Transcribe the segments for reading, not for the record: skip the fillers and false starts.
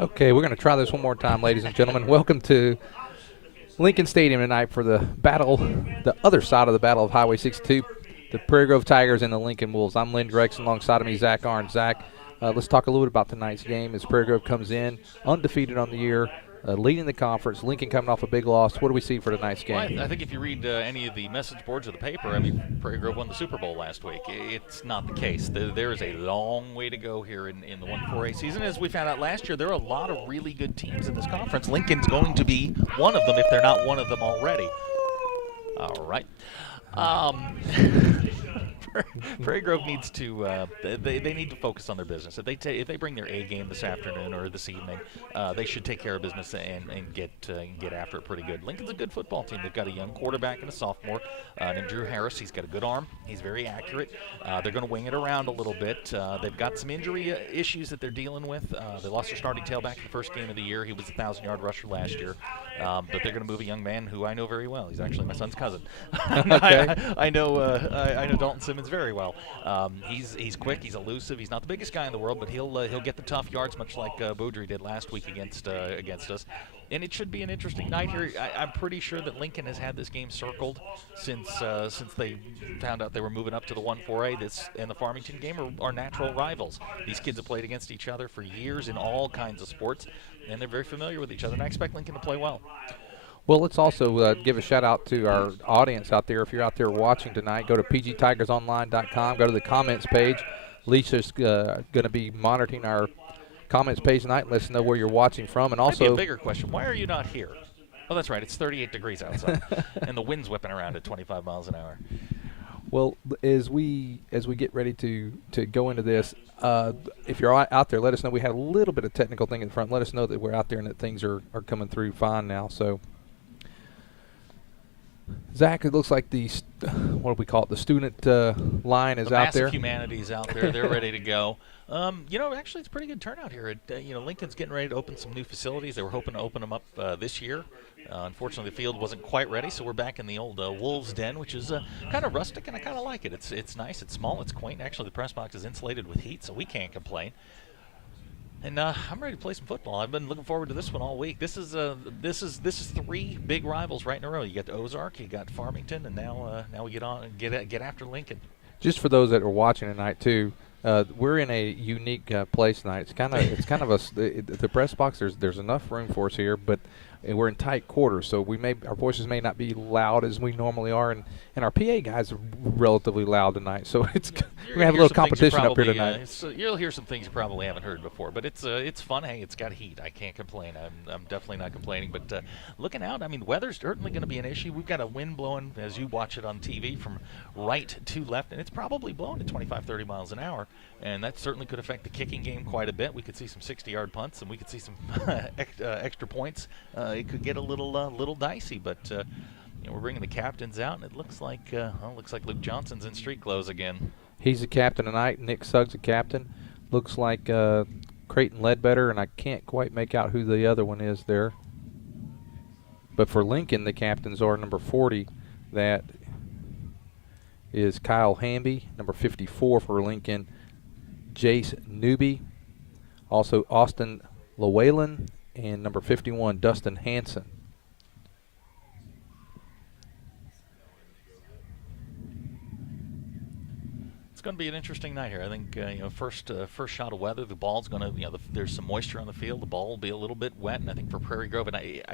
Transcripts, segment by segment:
Okay, we're going to try this one more time, ladies and gentlemen. Welcome to Lincoln Stadium tonight for the battle, the other side of the battle of Highway 62, the Prairie Grove Tigers and the Lincoln Wolves. I'm Lynn Gregson, alongside of me, Zach Arndt. Zach, let's talk a little bit about tonight's game as Prairie Grove comes in undefeated on the year, leading the conference. Lincoln coming off a big loss. What do we see for tonight's game? Well, I think if you read any of the message boards of the paper, I mean, Prairie Grove won the Super Bowl last week. It's not the case. There is a long way to go here in the 1-4A season. As we found out last year, there are a lot of really good teams in this conference. Lincoln's going to be one of them if they're not one of them already. All right. Prairie Grove needs to they need to focus on their business. If they bring their A game this afternoon or this evening, they should take care of business and get after it pretty good. Lincoln's a good football team. They've got a young quarterback and a sophomore named Drew Harris. He's got a good arm. He's very accurate. They're going to wing it around a little bit. They've got some injury issues that they're dealing with. They lost their starting tailback in the first game of the year. He was a 1,000-yard rusher last year. But they're going to move a young man who I know very well. He's actually my son's cousin. Okay. I know Dalton Simmons very well. He's quick. He's elusive. He's not the biggest guy in the world, but he'll get the tough yards, much like Beaudry did last week against us. And it should be an interesting night here. I'm pretty sure that Lincoln has had this game circled since they found out they were moving up to the 1-4A. This and the Farmington game are natural rivals. These kids have played against each other for years in all kinds of sports, and they're very familiar with each other. And I expect Lincoln to play well. Well, let's also give a shout-out to our audience out there. If you're out there watching tonight, go to pgtigersonline.com, go to the comments page. Lisa's going to be monitoring our comments page tonight and let us know where you're watching from. And also, maybe a bigger question, why are you not here? Oh, that's right, it's 38 degrees outside, and the wind's whipping around at 25 miles an hour. Well, as we get ready to go into this, if you're out there, let us know. We had a little bit of technical thing in front. Let us know that we're out there and that things are coming through fine now. So, Zach, it looks like the what do we call it? The student line is out there. Massive Humanities out there. They're ready to go. Actually, it's a pretty good turnout here. Lincoln's getting ready to open some new facilities. They were hoping to open them up this year. Unfortunately, the field wasn't quite ready, so we're back in the old Wolves' Den, which is kind of rustic, and I kind of like it. It's nice. It's small. It's quaint. Actually, the press box is insulated with heat, so we can't complain. And I'm ready to play some football. I've been looking forward to this one all week. This is three big rivals right in a row. You got the Ozark, you got Farmington, and now we get after Lincoln. Just for those that are watching tonight too, we're in a unique place tonight. It's kind of the press box. There's enough room for us here, but we're in tight quarters, so our voices may not be loud as we normally are, and our PA guys are relatively loud tonight. So we have a little competition up here tonight. You'll hear some things you probably haven't heard before, but it's fun. Hey, it's got heat. I can't complain. I'm definitely not complaining. But looking out, I mean, weather's certainly going to be an issue. We've got a wind blowing as you watch it on TV from right to left, and it's probably blowing at 25, 30 miles an hour, and that certainly could affect the kicking game quite a bit. We could see some 60-yard punts, and we could see some extra points. It could get a little dicey, but we're bringing the captains out, and it looks like Luke Johnson's in street clothes again. He's the captain tonight. Nick Suggs the captain. Looks like Creighton Ledbetter, and I can't quite make out who the other one is there. But for Lincoln, the captains are number 40. That is Kyle Hamby. Number 54 for Lincoln, Jace Newby. Also Austin Llewellyn. And number 51, Dustin Hanson. It's going to be an interesting night here. I think first shot of weather, the ball's going to there's some moisture on the field. The ball will be a little bit wet, and I think for Prairie Grove, and I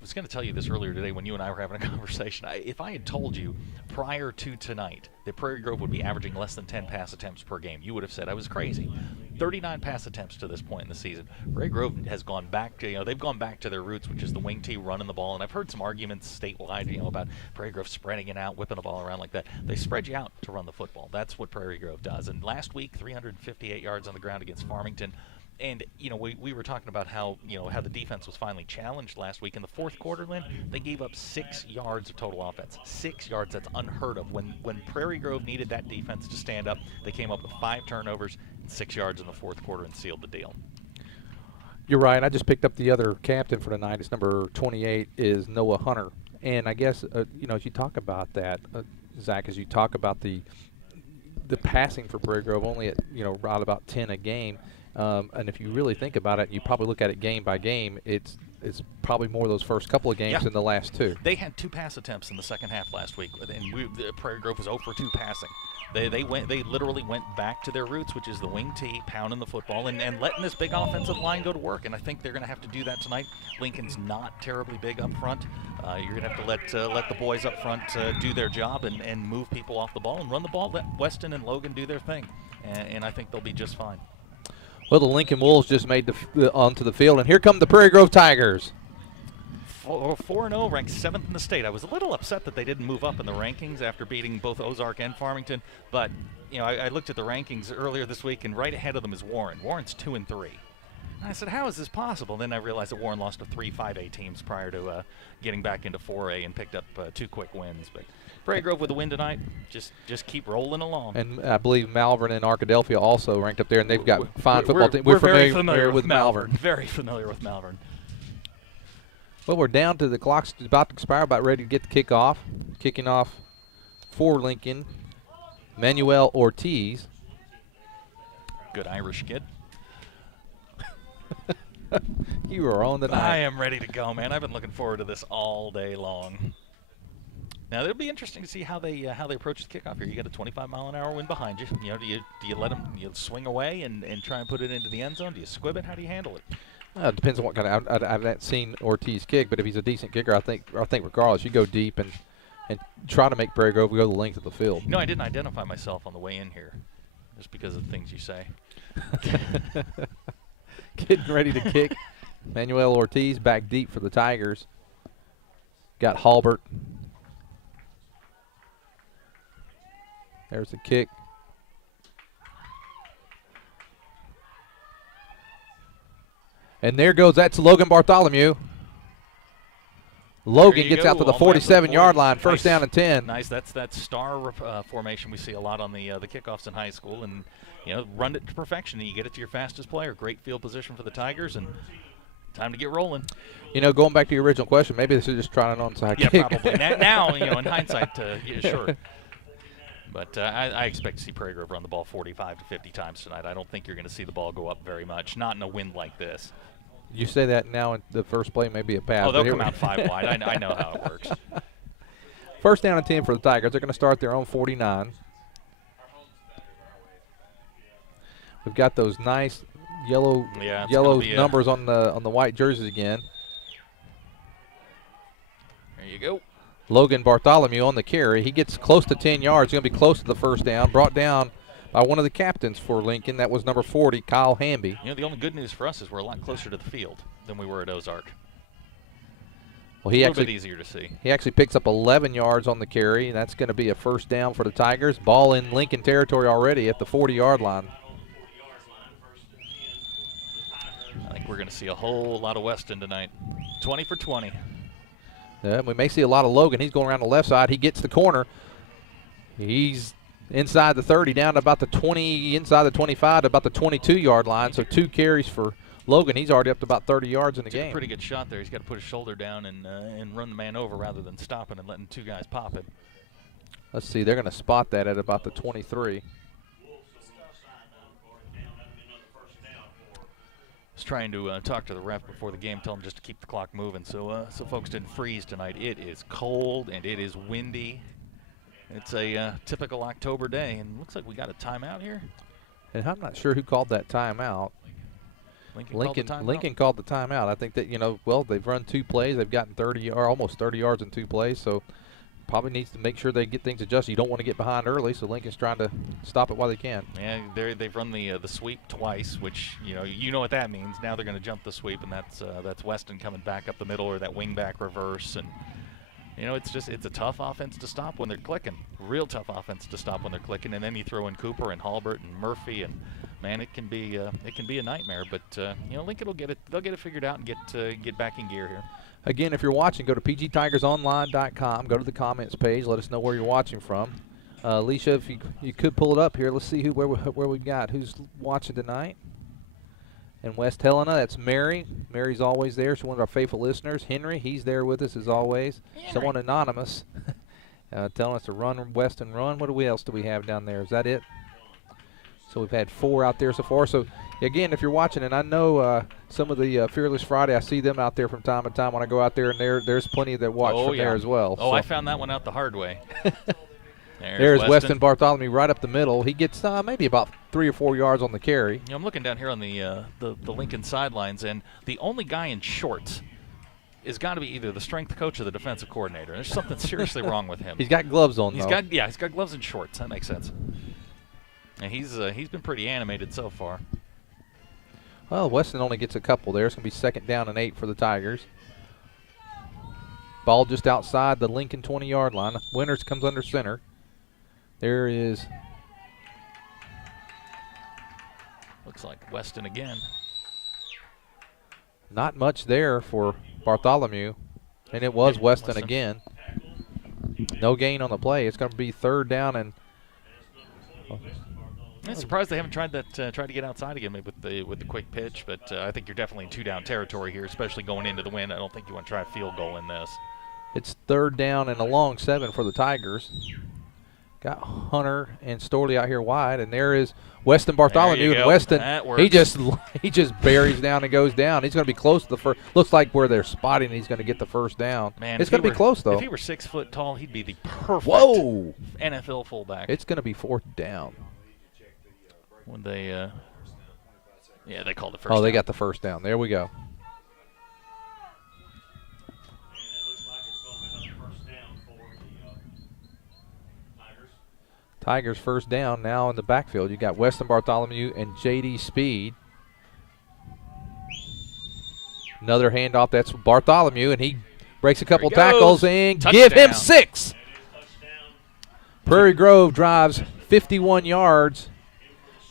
was going to tell you this earlier today when you and I were having a conversation. If I had told you prior to tonight that Prairie Grove would be averaging less than 10 pass attempts per game, you would have said I was crazy. 39 pass attempts to this point in the season. Prairie Grove has gone back to, they've gone back to their roots, which is the wing tee running the ball. And I've heard some arguments statewide, about Prairie Grove spreading it out, whipping the ball around like that. They spread you out to run the football. That's what Prairie Grove does. And last week, 358 yards on the ground against Farmington. And we were talking about how how the defense was finally challenged last week in the fourth quarter. Lynn, they gave up 6 yards of total offense. 6 yards. That's unheard of. When Prairie Grove needed that defense to stand up, they came up with 5 turnovers and 6 yards in the fourth quarter and sealed the deal. You're right. I just picked up the other captain for tonight. It's number 28 is Noah Hunter. And I guess as you talk about that, Zach, as you talk about the passing for Prairie Grove, only at right about 10 a game. And if you really think about it, you probably look at it game by game. It's probably more those first couple of games than the last 2. They had 2 pass attempts in the second half last week, and Prairie Grove was 0 for 2 passing. They literally went back to their roots, which is the wing tee, pounding the football, and letting this big offensive line go to work. And I think they're going to have to do that tonight. Lincoln's not terribly big up front. You're going to have to let the boys up front do their job and move people off the ball and run the ball. Let Weston and Logan do their thing, and I think they'll be just fine. Well, the Lincoln Wolves just made onto the field, and here come the Prairie Grove Tigers. 4-0, ranked 7th in the state. I was a little upset that they didn't move up in the rankings after beating both Ozark and Farmington, but I looked at the rankings earlier this week, and right ahead of them is Warren. Warren's 2-3. And I said, how is this possible? Then I realized that Warren lost to 3 5A teams prior to getting back into 4A and picked up 2 quick wins. But Prairie Grove with a win tonight. Just keep rolling along. And I believe Malvern and Arkadelphia also ranked up there, and they've got fine football teams. We're very familiar with Malvern. Very familiar with Malvern. Well, we're down to the clock's about to expire, about ready to get the kickoff. Kicking off for Lincoln, Manuel Ortiz. Good Irish kid. You are on the night. I am ready to go, man. I've been looking forward to this all day long. Now it'll be interesting to see how they approach the kickoff here. You got a 25-mile-an-hour wind behind you. Do you let them swing away and try and put it into the end zone? Do you squib it? How do you handle it? It depends on what kind of. I haven't seen Ortiz kick, but if he's a decent kicker, I think regardless, you go deep and try to make Prairie Grove go the length of the field. I didn't identify myself on the way in here, just because of the things you say. Getting ready to kick. Manuel Ortiz back deep for the Tigers. Got Halbert. There's the kick. And there goes, that's Logan Bartholomew. Logan gets out to the 47-yard line, first down and 10. Nice. That's that star formation we see a lot on the kickoffs in high school, and run it to perfection. And you get it to your fastest player. Great field position for the Tigers, and time to get rolling. Going back to your original question, maybe this is just trying an onside kick. Yeah, probably. Now, in hindsight, sure. But I expect to see Prairie Grove run the ball 45 to 50 times tonight. I don't think you're going to see the ball go up very much, not in a wind like this. You say that now, and the first play may be a pass. Oh, they'll come out 5 wide. I know how it works. First down and 10 for the Tigers. They're going to start their own 49. We've got those nice yellow numbers on the white jerseys again. There you go. Logan Bartholomew on the carry. He gets close to 10 yards. He's going to be close to the first down. Brought down by one of the captains for Lincoln. That was number 40, Kyle Hamby. The only good news for us is we're a lot closer to the field than we were at Ozark. Well, a little bit easier to see. He actually picks up 11 yards on the carry, and that's going to be a first down for the Tigers. Ball in Lincoln territory already at the 40-yard line. I think we're going to see a whole lot of Weston tonight. 20 for 20. Yeah, we may see a lot of Logan. He's going around the left side. He gets the corner. He's inside the 30, down to about the 20, inside the 25 to about the 22-yard line. So 2 carries for Logan. He's already up to about 30 yards in the game. A pretty good shot there. He's got to put his shoulder down and run the man over rather than stopping and letting 2 guys pop him. Let's see. They're going to spot that at about the 23. I was trying to talk to the ref before the game, tell him just to keep the clock moving so folks didn't freeze tonight. It is cold and it is windy. It's a typical October day, and looks like we got a timeout here. And I'm not sure who called that timeout. Lincoln called the timeout. I think that, they've run 2 plays. They've gotten 30 or almost 30 yards in 2 plays, so probably needs to make sure they get things adjusted. You don't want to get behind early, so Lincoln's trying to stop it while they can. Yeah, they've run the sweep twice, which you know what that means. Now they're going to jump the sweep, and that's Weston coming back up the middle or that wing back reverse, and it's a tough offense to stop when they're clicking. Real tough offense to stop when they're clicking, and then you throw in Cooper and Halbert and Murphy and man, it can be a nightmare. But you know, Lincoln will get it. They'll get it figured out and get back in gear here. Again, if you're watching, go to pgtigersonline.com. Go to the comments page. Let us know where you're watching from. Alicia, if you could pull it up here, let's see where we got. Who's watching tonight? And West Helena, that's Mary. Mary's always there. She's one of our faithful listeners. Henry, he's there with us as always. Henry. Someone anonymous telling us to run West and run. What else do we have down there? Is that it? So we've had 4 out there so far. So, again, if you're watching, and I know some of the Fearless Friday, I see them out there from time to time when I go out there, and there's plenty that watch from there as well. Oh, so I found that one out the hard way. There's Weston Bartholomew right up the middle. He gets maybe about 3 or 4 yards on the carry. You know, I'm looking down here on the Lincoln sidelines, and the only guy in shorts is got to be either the strength coach or the defensive coordinator. There's something seriously wrong with him. He's got gloves on, he's got gloves and shorts. That makes sense. And he's been pretty animated so far. Well, Weston only gets a couple there. It's going to be 2nd down and 8 for the Tigers. Ball just outside the Lincoln 20-yard line. Winters comes under center. There is. Looks like Weston again. Not much there for Bartholomew, and it was Weston again. No gain on the play. It's going to be 3rd down and. I'm surprised they haven't tried to get outside again maybe with the quick pitch, but I think you're definitely in 2-down territory here, especially going into the win. I don't think you want to try a field goal in this. It's 3rd down and a long 7 for the Tigers. Got Hunter and Storley out here wide, and there is Weston Bartholomew. And Weston, he just buries down and goes down. He's going to be close to the first. Looks like where they're spotting, he's going to get the 1st down. Man, it's going to be close though. If he were 6 foot tall, he'd be the perfect NFL fullback. It's going to be 4th down. When they, they called the first. Oh, they down. got the 1st down. There we go. Tigers 1st down now in the backfield. You got Weston Bartholomew and J.D. Speed. Another handoff. That's Bartholomew, and he breaks a couple tackles and give him 6. Prairie Grove drives 51 yards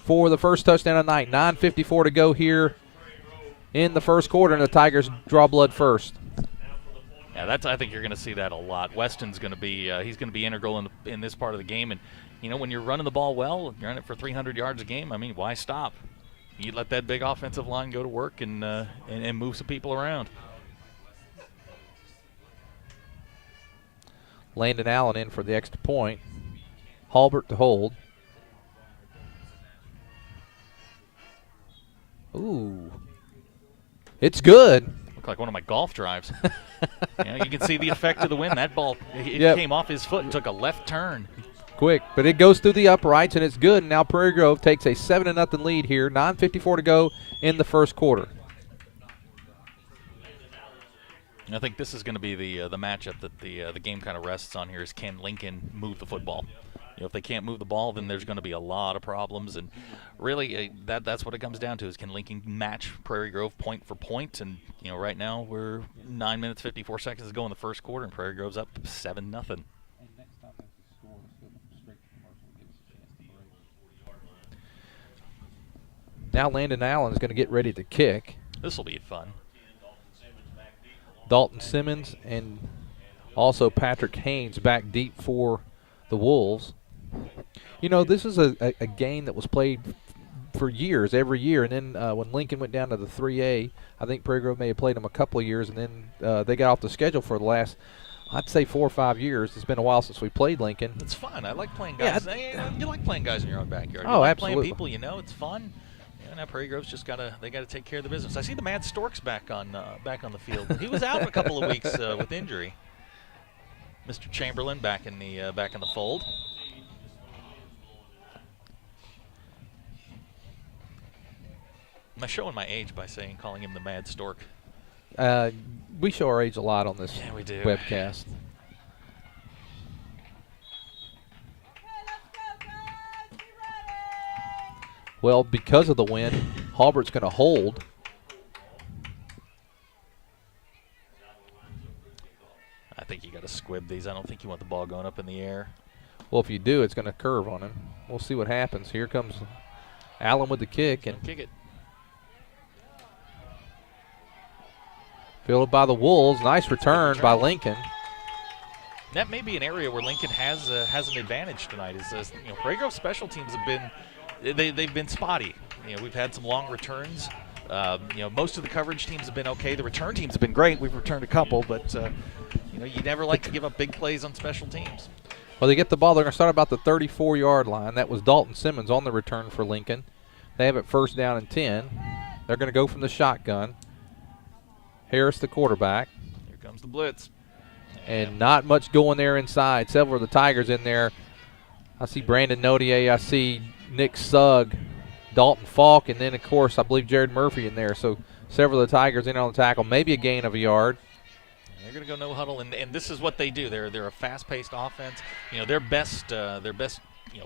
for the first touchdown of the night. 9:54 to go here in the first quarter, and the Tigers draw blood first. Yeah, I think you're going to see that a lot. Weston's going to be he's going to be integral in this part of the game, and you know when you're running the ball well, you're in it for 300 yards a game. I mean, why stop? You let that big offensive line go to work and move some people around. Landon Allen in for the extra point. Halbert to hold. Ooh. It's good. Looked like one of my golf drives. You can see the effect of the wind. That ball, it came off his foot and took a left turn. Quick, but it goes through the uprights, and it's good. And now Prairie Grove takes a 7-0 lead here. 9:54 to go in the first quarter. I think this is going to be the matchup that the game kind of rests on here is can Lincoln move the football? You know, if they can't move the ball, then there's going to be a lot of problems. And really, that's what it comes down to is can Lincoln match Prairie Grove point for point? And, you know, right now we're 9 minutes, 54 seconds to go in the first quarter, and Prairie Grove's up 7-0. Now Landon Allen is going to get ready to kick. This will be fun. Dalton Simmons and also Patrick Haynes back deep for the Wolves. You know, this is a game that was played for years, every year. And then when Lincoln went down to the 3A, I think Prairie Grove may have played them a couple of years. And then they got off the schedule for the last, I'd say, 4 or 5 years. It's been a while since we played Lincoln. It's fun. I like playing guys. Yeah, you like playing guys in your own backyard. Oh, you like absolutely. Playing people, you know, it's fun. Now Prairie Grove's just got to take care of the business. I see the Mad Stork's back on the field. He was out a couple of weeks with injury. Mr. Chamberlain back in the fold. Am I showing my age by calling him the Mad Stork? We show our age a lot on this we do. webcast. Well, because of the wind, Halbert's going to hold. I think you got to squib these. I don't think you want the ball going up in the air. Well, if you do, it's going to curve on him. We'll see what happens. Here comes Allen with the kick, and kick it. fielded by the Wolves. Nice return by Lincoln. That may be an area where Lincoln has an advantage tonight. Prairie Grove special teams have been they've been spotty. We've had some long returns. Most of the coverage teams have been okay. The return teams have been great. We've returned a couple, but you never like to give up big plays on special teams. Well, they get the ball. They're going to start about the 34-yard line. That was Dalton Simmons on the return for Lincoln. They have it first down and 10. They're going to go from the shotgun. Harris, the quarterback. Here comes the blitz. And not much going there inside. Several of the Tigers in there. I see Brandon Notier. I see Nick Sugg, Dalton Falk, and then, of course, I believe Jared Murphy in there. So several of the Tigers in on the tackle. Maybe a gain of a yard. They're going to go no huddle, and this is what they do. They're a fast-paced offense. Their best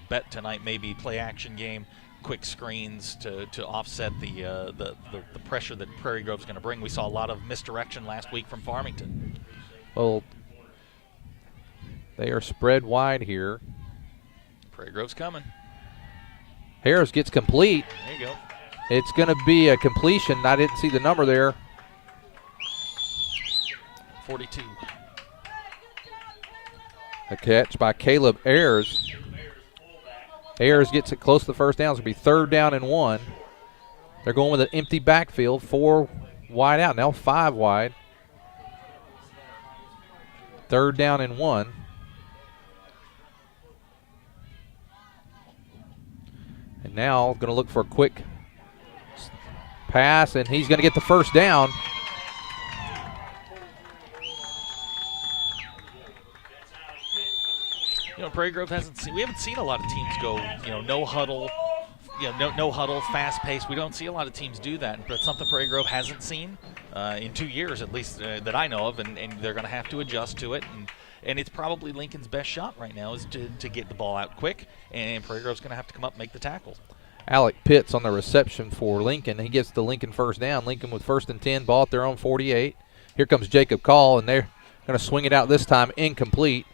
bet tonight may be play action game, quick screens to offset the pressure that Prairie Grove's going to bring. We saw a lot of misdirection last week from Farmington. Well, they are spread wide here. Prairie Grove's coming. Harris gets complete. There you go. It's going to be a completion. I didn't see the number there. 42. A catch by Caleb Ayers. Ayers gets it close to the first down. It's going to be 3rd down and 1. They're going with an empty backfield, 4 wide out. Now 5 wide. 3rd down and 1. And now going to look for a quick pass, and he's going to get the first down. Prairie Grove we haven't seen a lot of teams go, no huddle, no huddle, fast pace. We don't see a lot of teams do that, but something Prairie Grove hasn't seen in 2 years at least that I know of, and they're going to have to adjust to it. And it's probably Lincoln's best shot right now is to get the ball out quick, and Prairie Grove's going to have to come up and make the tackles. Alec Pitts on the reception for Lincoln. He gets the Lincoln first down. Lincoln with 1st and 10, ball at their own 48. Here comes Jacob Call, and they're going to swing it out this time incomplete.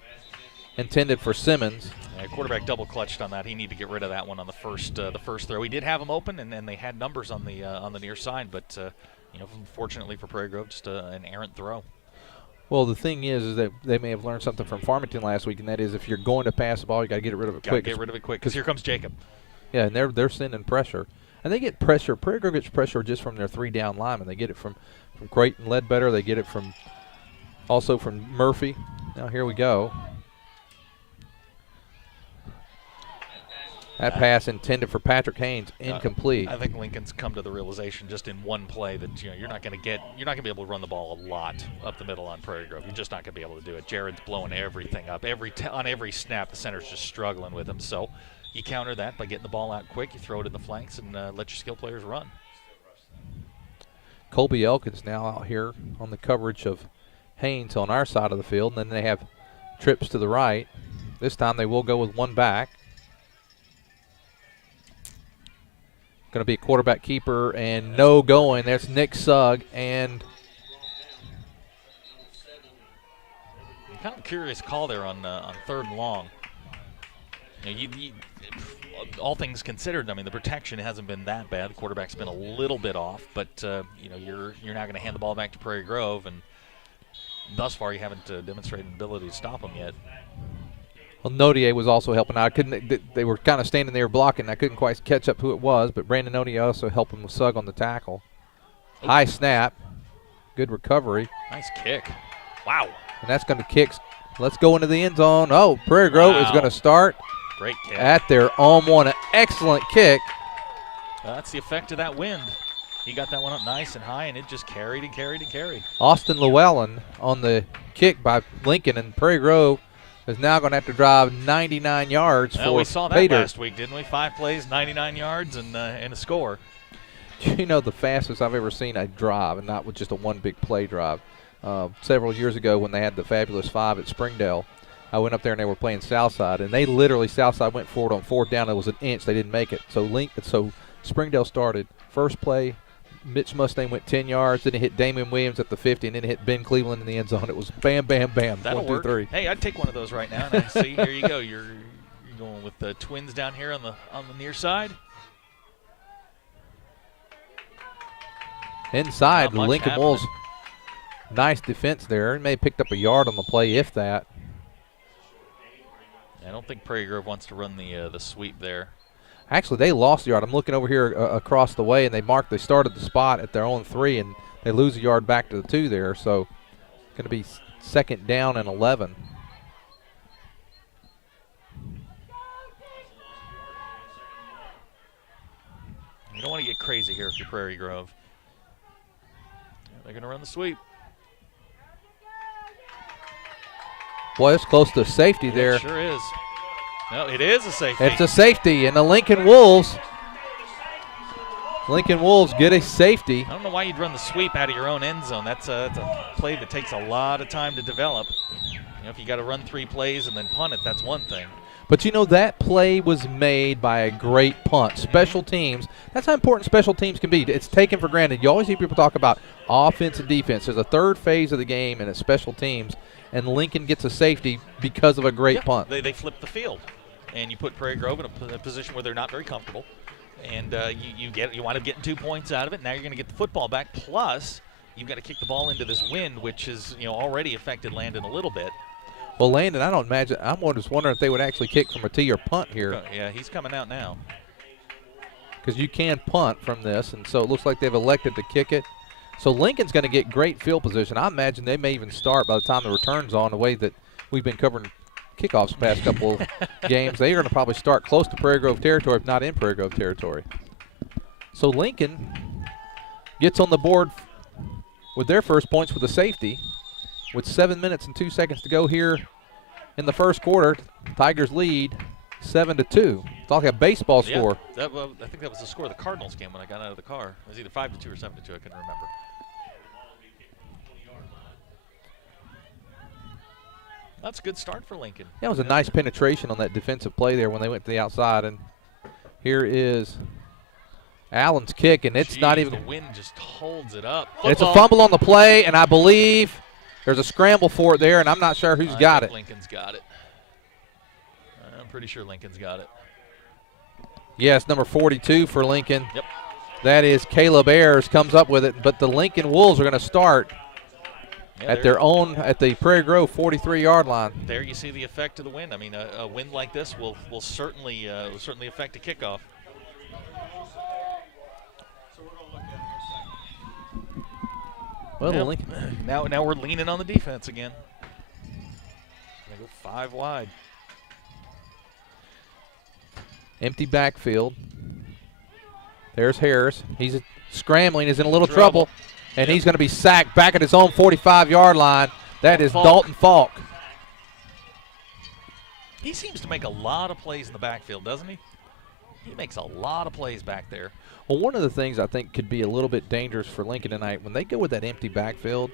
Intended for Simmons. Quarterback double clutched on that. He needed to get rid of that one on the first throw. He did have him open, and they had numbers on the near side, but fortunately for Prairie Grove, just an errant throw. Well, the thing is that they may have learned something from Farmington last week, and that is if you're going to pass the ball, you got to get rid of it quick. Get rid of it quick because here comes Jacob. Yeah, and they're sending pressure, and they get pressure. Prairie Grove gets pressure just from their 3-down linemen. They get it from Creighton Ledbetter. They get it also from Murphy. Now here we go. That pass intended for Patrick Haynes, incomplete. I think Lincoln's come to the realization just in one play that you're not going to be able to run the ball a lot up the middle on Prairie Grove. You're just not going to be able to do it. Jared's blowing everything up. On every snap, the center's just struggling with him. So you counter that by getting the ball out quick. You throw it in the flanks and let your skill players run. Colby Elkins now out here on the coverage of Haynes on our side of the field, and then they have trips to the right. This time they will go with one back. Going to be a quarterback keeper and no going. That's Nick Sugg. And kind of a curious call there on 3rd and long. All things considered, I mean, the protection hasn't been that bad. The quarterback's been a little bit off, but you're not going to hand the ball back to Prairie Grove, and thus far you haven't demonstrated an ability to stop them yet. Well, Notier was also helping out. They were kind of standing there blocking. I couldn't quite catch up who it was, but Brandon Notier also helped him with Sugg on the tackle. High snap. Good recovery. Nice kick. Wow. And that's going to kick. Let's go into the end zone. Oh, Prairie Grove is going to start great kick at their own one. An excellent kick. That's the effect of that wind. He got that one up nice and high, and it just carried and carried and carried. Austin Llewellyn on the kick by Lincoln, and Prairie Grove is now going to have to drive 99 yards for we saw that Pater. Last week, didn't we? 5 plays, 99 yards, and a score. You know, the fastest I've ever seen a drive, and not with just a one big play drive. Several years ago when they had the Fabulous 5 at Springdale, I went up there and they were playing Southside, and they literally, Southside went forward on 4th down. It was an inch. They didn't make it. So Springdale started. First play, Mitch Mustang went 10 yards, then it hit Damian Williams at the 50, and then it hit Ben Cleveland in the end zone. It was bam, bam, bam. That'll 1, 2, work. 3. Hey, I'd take one of those right now. And see, here you go. You're going with the Twins down here on the near side. Inside, Not much Lincoln happening. Wolves, nice defense there. He may have picked up a yard on the play, if that. I don't think Prairie Grove wants to run the sweep there. Actually, they lost a yard. I'm looking over here across the way, and they started the spot at their own 3, and they lose a yard back to the 2 there. So going to be 2nd down and 11. You don't want to get crazy here if you're Prairie Grove. They're going to run the sweep. Boy, it's close to safety there. It sure is. No, it is a safety. It's a safety, and the Lincoln Wolves get a safety. I don't know why you'd run the sweep out of your own end zone. That's a play that takes a lot of time to develop. You know, if you got to run 3 plays and then punt it, that's one thing. But, you know, that play was made by a great punt. Special teams, that's how important special teams can be. It's taken for granted. You always hear people talk about offense and defense. There's a 3rd phase of the game, and it's special teams. And Lincoln gets a safety because of a great punt. They flip the field, and you put Prairie Grove in a position where they're not very comfortable, and you wind up getting 2 points out of it. Now you're going to get the football back. Plus, you've got to kick the ball into this wind, which has already affected Landon a little bit. Well, Landon, I'm just wondering if they would actually kick from a tee or punt here. Yeah, he's coming out now. Because you can punt from this, and so it looks like they've elected to kick it. So Lincoln's going to get great field position. I imagine they may even start by the time the return's on, the way that we've been covering kickoffs the past couple of games. They are going to probably start close to Prairie Grove territory, if not in Prairie Grove territory. So Lincoln gets on the board with their first points with a safety. With 7 minutes and 2 seconds to go here in the first quarter, Tigers lead 7-2. It's like a baseball score. I think that was the score of the Cardinals game when I got out of the car. It was either 5-2 or 7-2. I couldn't remember. That's a good start for Lincoln. That was a nice penetration on that defensive play there when they went to the outside. And here is Allen's kick, and it's not even. The wind just holds it up. It's a fumble on the play, and I believe there's a scramble for it there, and I'm not sure who's got it. Lincoln's got it. I'm pretty sure Lincoln's got it. Yes, number 42 for Lincoln. Yep. That is Caleb Ayers comes up with it, but the Lincoln Wolves are going to start at the Prairie Grove 43-yard line. There you see the effect of the wind. I mean, a wind like this will certainly affect a kickoff. Well, now we're leaning on the defense again. They go 5 wide. Empty backfield. There's Harris. He's scrambling. He's in a little trouble. And he's going to be sacked back at his own 45-yard line. That is Dalton Falk. He seems to make a lot of plays in the backfield, doesn't he? He makes a lot of plays back there. Well, one of the things I think could be a little bit dangerous for Lincoln tonight, when they go with that empty backfield,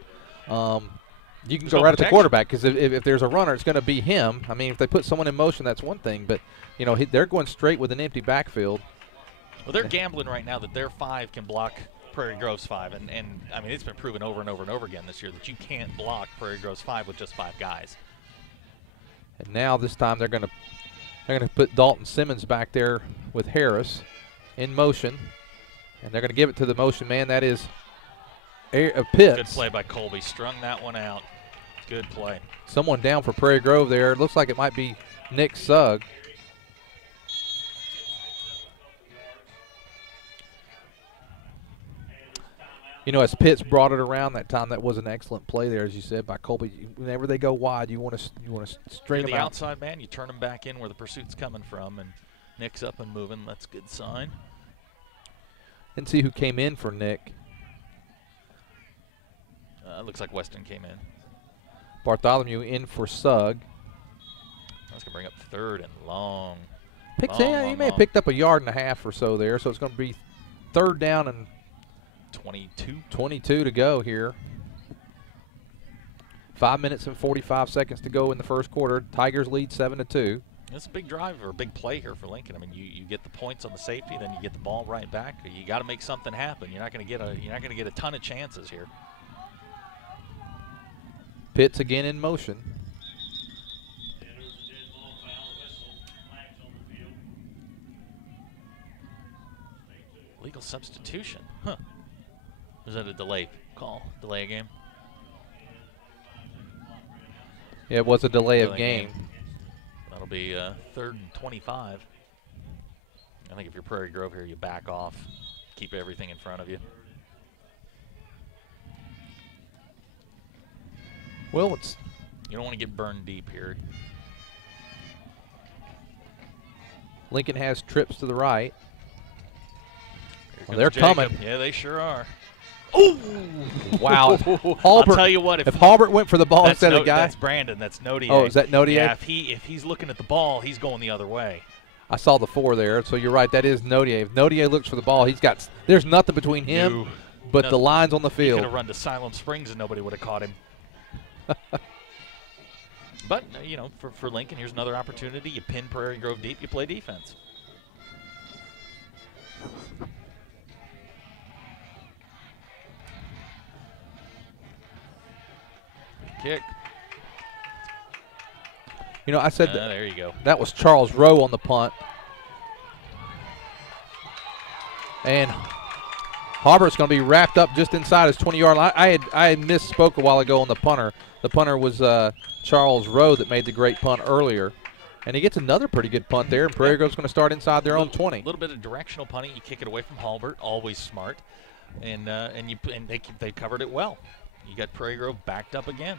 you can go right at the quarterback, because if there's a runner, it's going to be him. I mean, if they put someone in motion, that's one thing. But, you know, they're going straight with an empty backfield. Well, they're gambling right now that their 5 can block Prairie Grove's 5. And I mean, it's been proven over and over and over again this year that you can't block Prairie Grove's 5 with just 5 guys. And now this time they're going to put Dalton Simmons back there with Harris in motion. And they're going to give it to the motion man. That is Pitts. Good play by Colby. Strung that one out. Good play. Someone down for Prairie Grove there. It looks like it might be Nick Sugg. You know, as Pitts brought it around that time, that was an excellent play there, as you said, by Colby. Whenever they go wide, you want to string them out. The outside man, you turn them back in where the pursuit's coming from, and Nick's up and moving. That's a good sign. Didn't see who came in for Nick. Looks like Weston came in. Bartholomew in for Sugg. That's going to bring up 3rd and long. He may have picked up a yard and a half or so there, so it's going to be 3rd down and 22 to go here. 5 minutes and 45 seconds to go in the first quarter. Tigers lead 7-2. It's a big drive or a big play here for Lincoln. I mean, you get the points on the safety, then you get the ball right back. You got to make something happen. You're not going to get a ton of chances here. Pitts again in motion. Legal substitution. Huh. Is that a delay call? Delay a game? Yeah, it was a delay of Delay game. That'll be 3rd and 25. I think if you're Prairie Grove here, you back off, keep everything in front of you. Well, you don't want to get burned deep here. Lincoln has trips to the right. Well, they're Jacob. coming. Yeah, they sure are. Oh! Wow. I'll tell you what. If Halbert went for the ball instead of the guy. That's Brandon. That's Nodier. Oh, is that Nodier? Yeah, if he's looking at the ball, he's going the other way. I saw the 4 there, so you're right. That is Nodier. If Nodier looks for the ball, there's nothing between him but the lines on the field. He could have run to Siloam Springs and nobody would have caught him. But, you know, for Lincoln, here's another opportunity. You pin Prairie Grove deep, you play defense. Kick. You know, I said there you go. That was Charles Rowe on the punt. And Harbert's going to be wrapped up just inside his 20-yard line. I had misspoke a while ago on the punter. The punter was Charles Rowe that made the great punt earlier. And he gets another pretty good punt there, and Prairie Grove's going to start inside their own 20. A little bit of directional punting. You kick it away from Halbert, always smart. And they covered it well. You got Prairie Grove backed up again.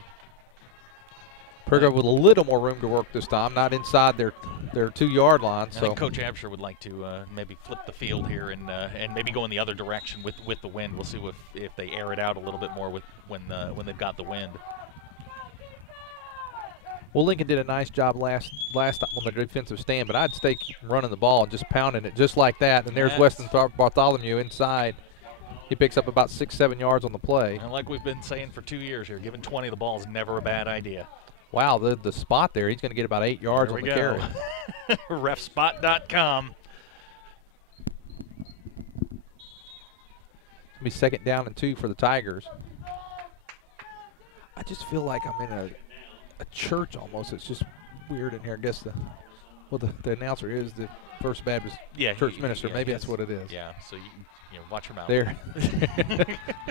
Prairie Grove with a little more room to work this time, not inside their 2-yard line. I think Coach Absher would like to maybe flip the field here and maybe go in the other direction with the wind. We'll see if they air it out a little bit more when they've got the wind. Well, Lincoln did a nice job last time on the defensive stand, but I'd stay running the ball and just pounding it just like that. And there's Weston Bartholomew inside. He picks up about 6-7 yards on the play. And like we've been saying for 2 years here, giving 20 the ball is never a bad idea. Wow, the spot there, he's going to get about 8 yards on the carry. Refspot.com. It'll be 2nd down and 2 for the Tigers. I just feel like I'm in a church almost. It's just weird in here. I guess the announcer is the First Baptist Church minister. Maybe that's what it is. Yeah, so you watch your mouth. There,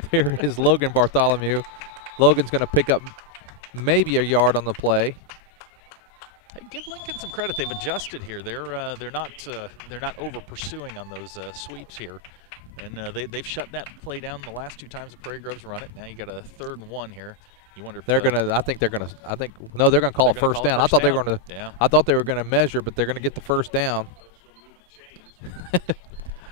there is Logan Bartholomew. Logan's going to pick up maybe a yard on the play. Hey, give Lincoln some credit. They've adjusted here. They're not over pursuing on those sweeps here, and they've shut that play down the last 2 times the Prairie Grove's run it. Now you got a 3rd and 1 here. You wonder if they're gonna. No, they're gonna call a first down. I thought they were gonna. Yeah. I thought they were gonna measure, but they're gonna get the first down.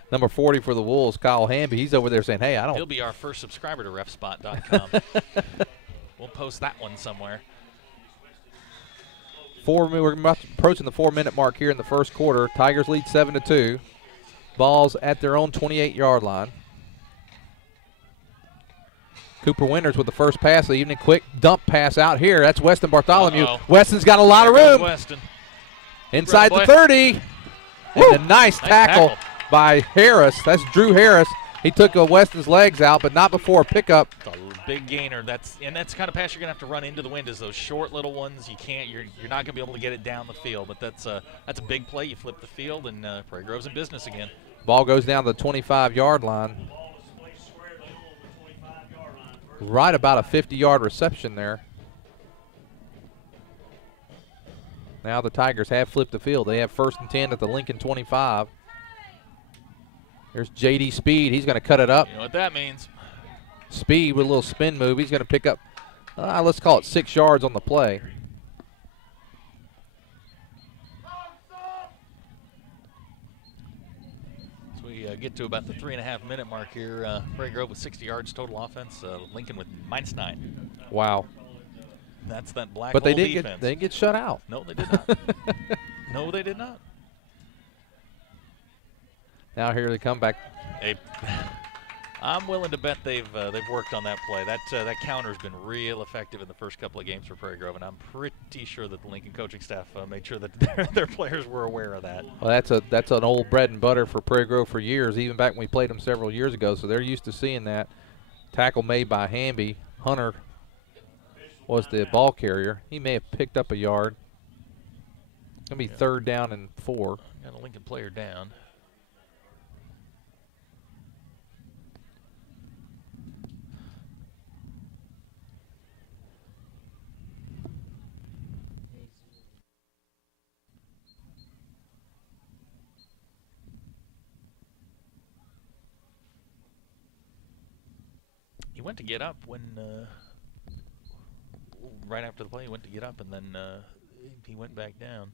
Number 40 for the Wolves, Kyle Hamby. He's over there saying, "Hey, I don't." He'll be our first subscriber to Refspot.com. We'll post that one somewhere. We're approaching the 4-minute mark here in the first quarter. Tigers lead 7-2. Ball's at their own 28-yard line. Cooper Winters with the first pass of the evening. Quick dump pass out here. That's Weston Bartholomew. Weston's got a lot of room. Weston. Inside the 30. And a nice tackle by Harris. That's Drew Harris. He took Weston's legs out, but not before a pickup. It's a big gainer. That's the kind of pass you're gonna have to run into the wind. Is those short little ones. You're not gonna be able to get it down the field. But that's a big play. You flip the field, and Prairie Grove's in business again. Ball goes down the 25-yard line. Right about a 50-yard reception there. Now the Tigers have flipped the field. They have 1st and 10 at the Lincoln 25. There's J.D. Speed. He's going to cut it up. You know what that means. Speed with a little spin move. He's going to pick up, let's call it 6 yards on the play. Get to about the 3.5-minute mark here. Prairie Grove with 60 yards total offense. Lincoln with -9. Wow. That's that black hole defense. But they didn't get shut out. No, they did not. No, they did not. Now here they come back. I'm willing to bet they've worked on that play. That counter's been real effective in the first couple of games for Prairie Grove, and I'm pretty sure that the Lincoln coaching staff made sure that their players were aware of that. Well, that's an old bread and butter for Prairie Grove for years, even back when we played them several years ago. So they're used to seeing that. Tackle made by Hamby. Hunter was the ball carrier. He may have picked up a yard. It's going to be 3rd down and 4. Got a Lincoln player down. went to get up when right after the play. He went to get up, and then he went back down.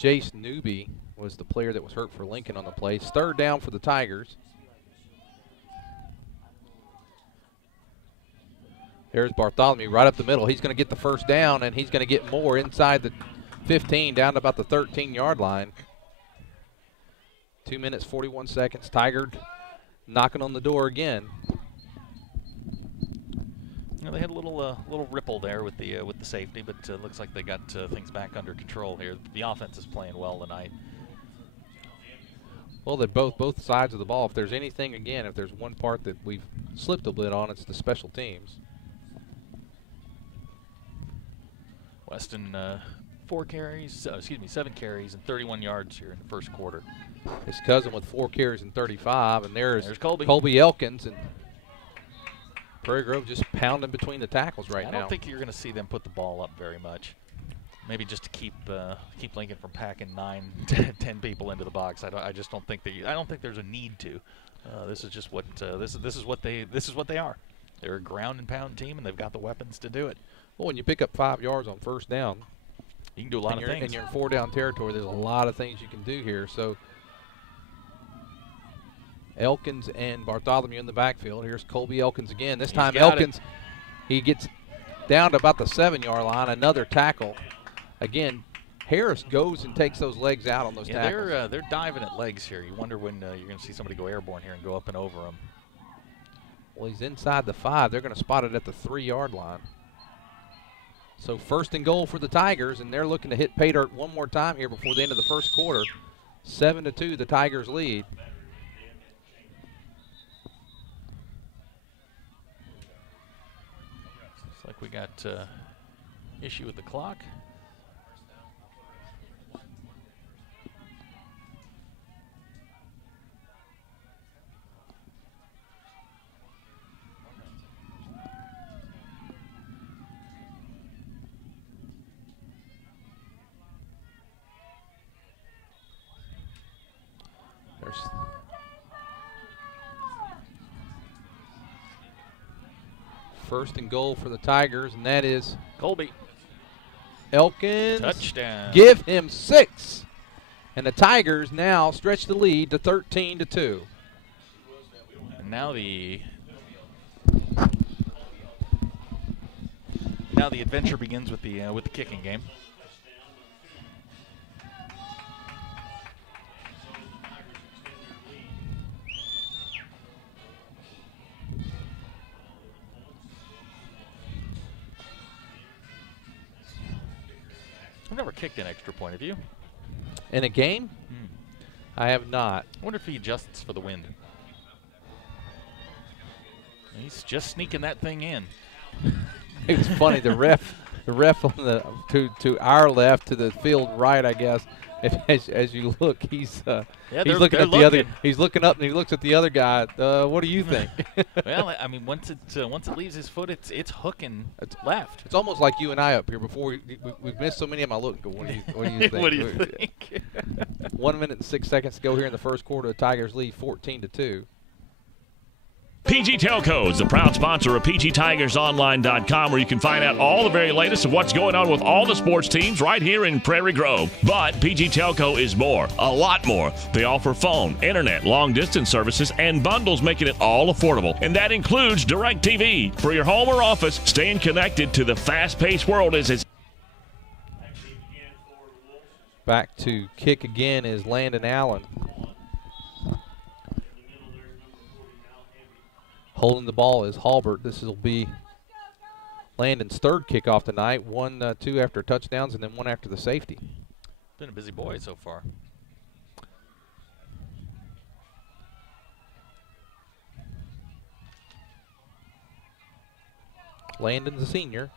Jace Newby was the player that was hurt for Lincoln on the play. Third down for the Tigers. There's Bartholomew right up the middle. He's going to get the first down, and he's going to get more inside the 15 down to about the 13-yard line. 2 minutes, 41 seconds. Tiger knocking on the door again. You know, they had a little ripple there with the safety, but looks like they got things back under control here. The offense is playing well tonight. Well, they're both sides of the ball. If there's anything, again, if there's one part that we've slipped a bit on, it's the special teams. Weston, 7 carries and 31 yards here in the first quarter. His cousin with 4 carries and 35, and there's Colby Elkins, and Prairie Grove just pounding between the tackles right now. I don't think you're going to see them put the ball up very much. Maybe just to keep Lincoln from packing 9, 10 people into the box. I just don't think I don't think there's a need to. This is just what this is what they are. They're a ground and pound team, and they've got the weapons to do it. Well, when you pick up 5 yards on first down, you can do a lot of things. And you're in 4-down territory. There's a lot of things you can do here. So Elkins and Bartholomew in the backfield. Here's Colby Elkins again. This time Elkins, he gets down to about the 7-yard line. Another tackle. Again, Harris goes and takes those legs out on those tackles. They're diving at legs here. You wonder when you're going to see somebody go airborne here and go up and over them. Well, he's inside the 5. They're going to spot it at the 3-yard line. So first and goal for the Tigers, and they're looking to hit pay dirt one more time here before the end of the first quarter. 7-2, the Tigers lead. Looks like we got issue with the clock. First and goal for the Tigers, and that is Colby Elkins. Touchdown. Give him 6. And the Tigers now stretch the lead to 13-2. And now the adventure begins with the kicking game. I've never kicked an extra point, have you? In a game? I have not. I wonder if he adjusts for the wind. He's just sneaking that thing in. It's funny, the ref on the to our left, to the field right, I guess. As you look, he's looking at the other. He's looking up and he looks at the other guy. What do you think? Well, I mean, once it leaves his foot, it's hooking left. It's almost like you and I up here. Before we've missed so many of them. I look and go, what do you think? What do you think? 1 minute and 6 seconds to go here in the first quarter. The Tigers lead 14-2. PG Telco is the proud sponsor of PGTigersOnline.com, where you can find out all the very latest of what's going on with all the sports teams right here in Prairie Grove. But PG Telco is more, a lot more. They offer phone, internet, long-distance services, and bundles, making it all affordable. And that includes DirecTV. For your home or office, staying connected to the fast-paced world is as Back to kick again is Landon Allen. Holding the ball is Halbert. This will be Landon's third kickoff tonight. 2 after touchdowns and then 1 after the safety. Been a busy boy so far. Landon's a senior.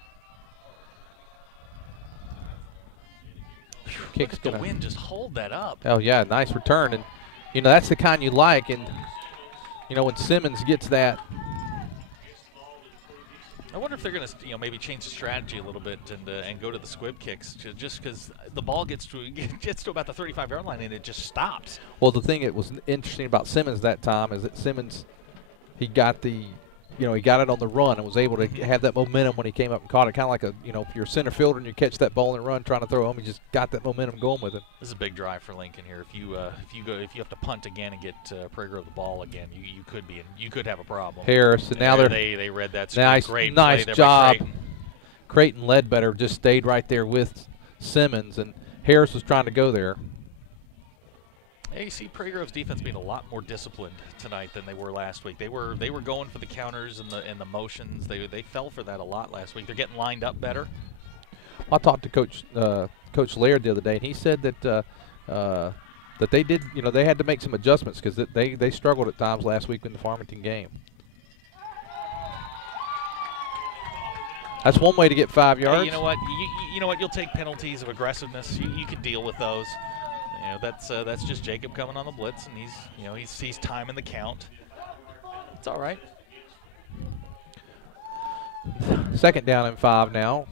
Kick's Look at the wind just hold that up. Oh, yeah, nice return. And, that's the kind you like. And, when Simmons gets that. I wonder if they're going to, maybe change the strategy a little bit and go to the squib kicks, just because the ball gets to about the 35-yard line and it just stops. Well, the thing that was interesting about Simmons that time is that Simmons, he got he got it on the run and was able to have that momentum when he came up and caught it. Kind of like if you're a center fielder and you catch that ball and run trying to throw home, he just got that momentum going with it. This is a big drive for Lincoln here. If you have to punt again and get Prairie Grove the ball again, you could have a problem. Harris, and now they read that script. nice Great job. Creighton. Creighton Ledbetter just stayed right there with Simmons, and Harris was trying to go there. Yeah, you see Prairie Grove's defense being a lot more disciplined tonight than they were last week. They were going for the counters and the motions. They fell for that a lot last week. They're getting lined up better. I talked to Coach Laird the other day, and he said that that they did, they had to make some adjustments because they struggled at times last week in the Farmington game. That's one way to get 5 yards. Hey, you know what? You know what? You'll take penalties of aggressiveness. You can deal with those. That's just Jacob coming on the blitz, and he's timing the count. It's all right. Second down and 5 now.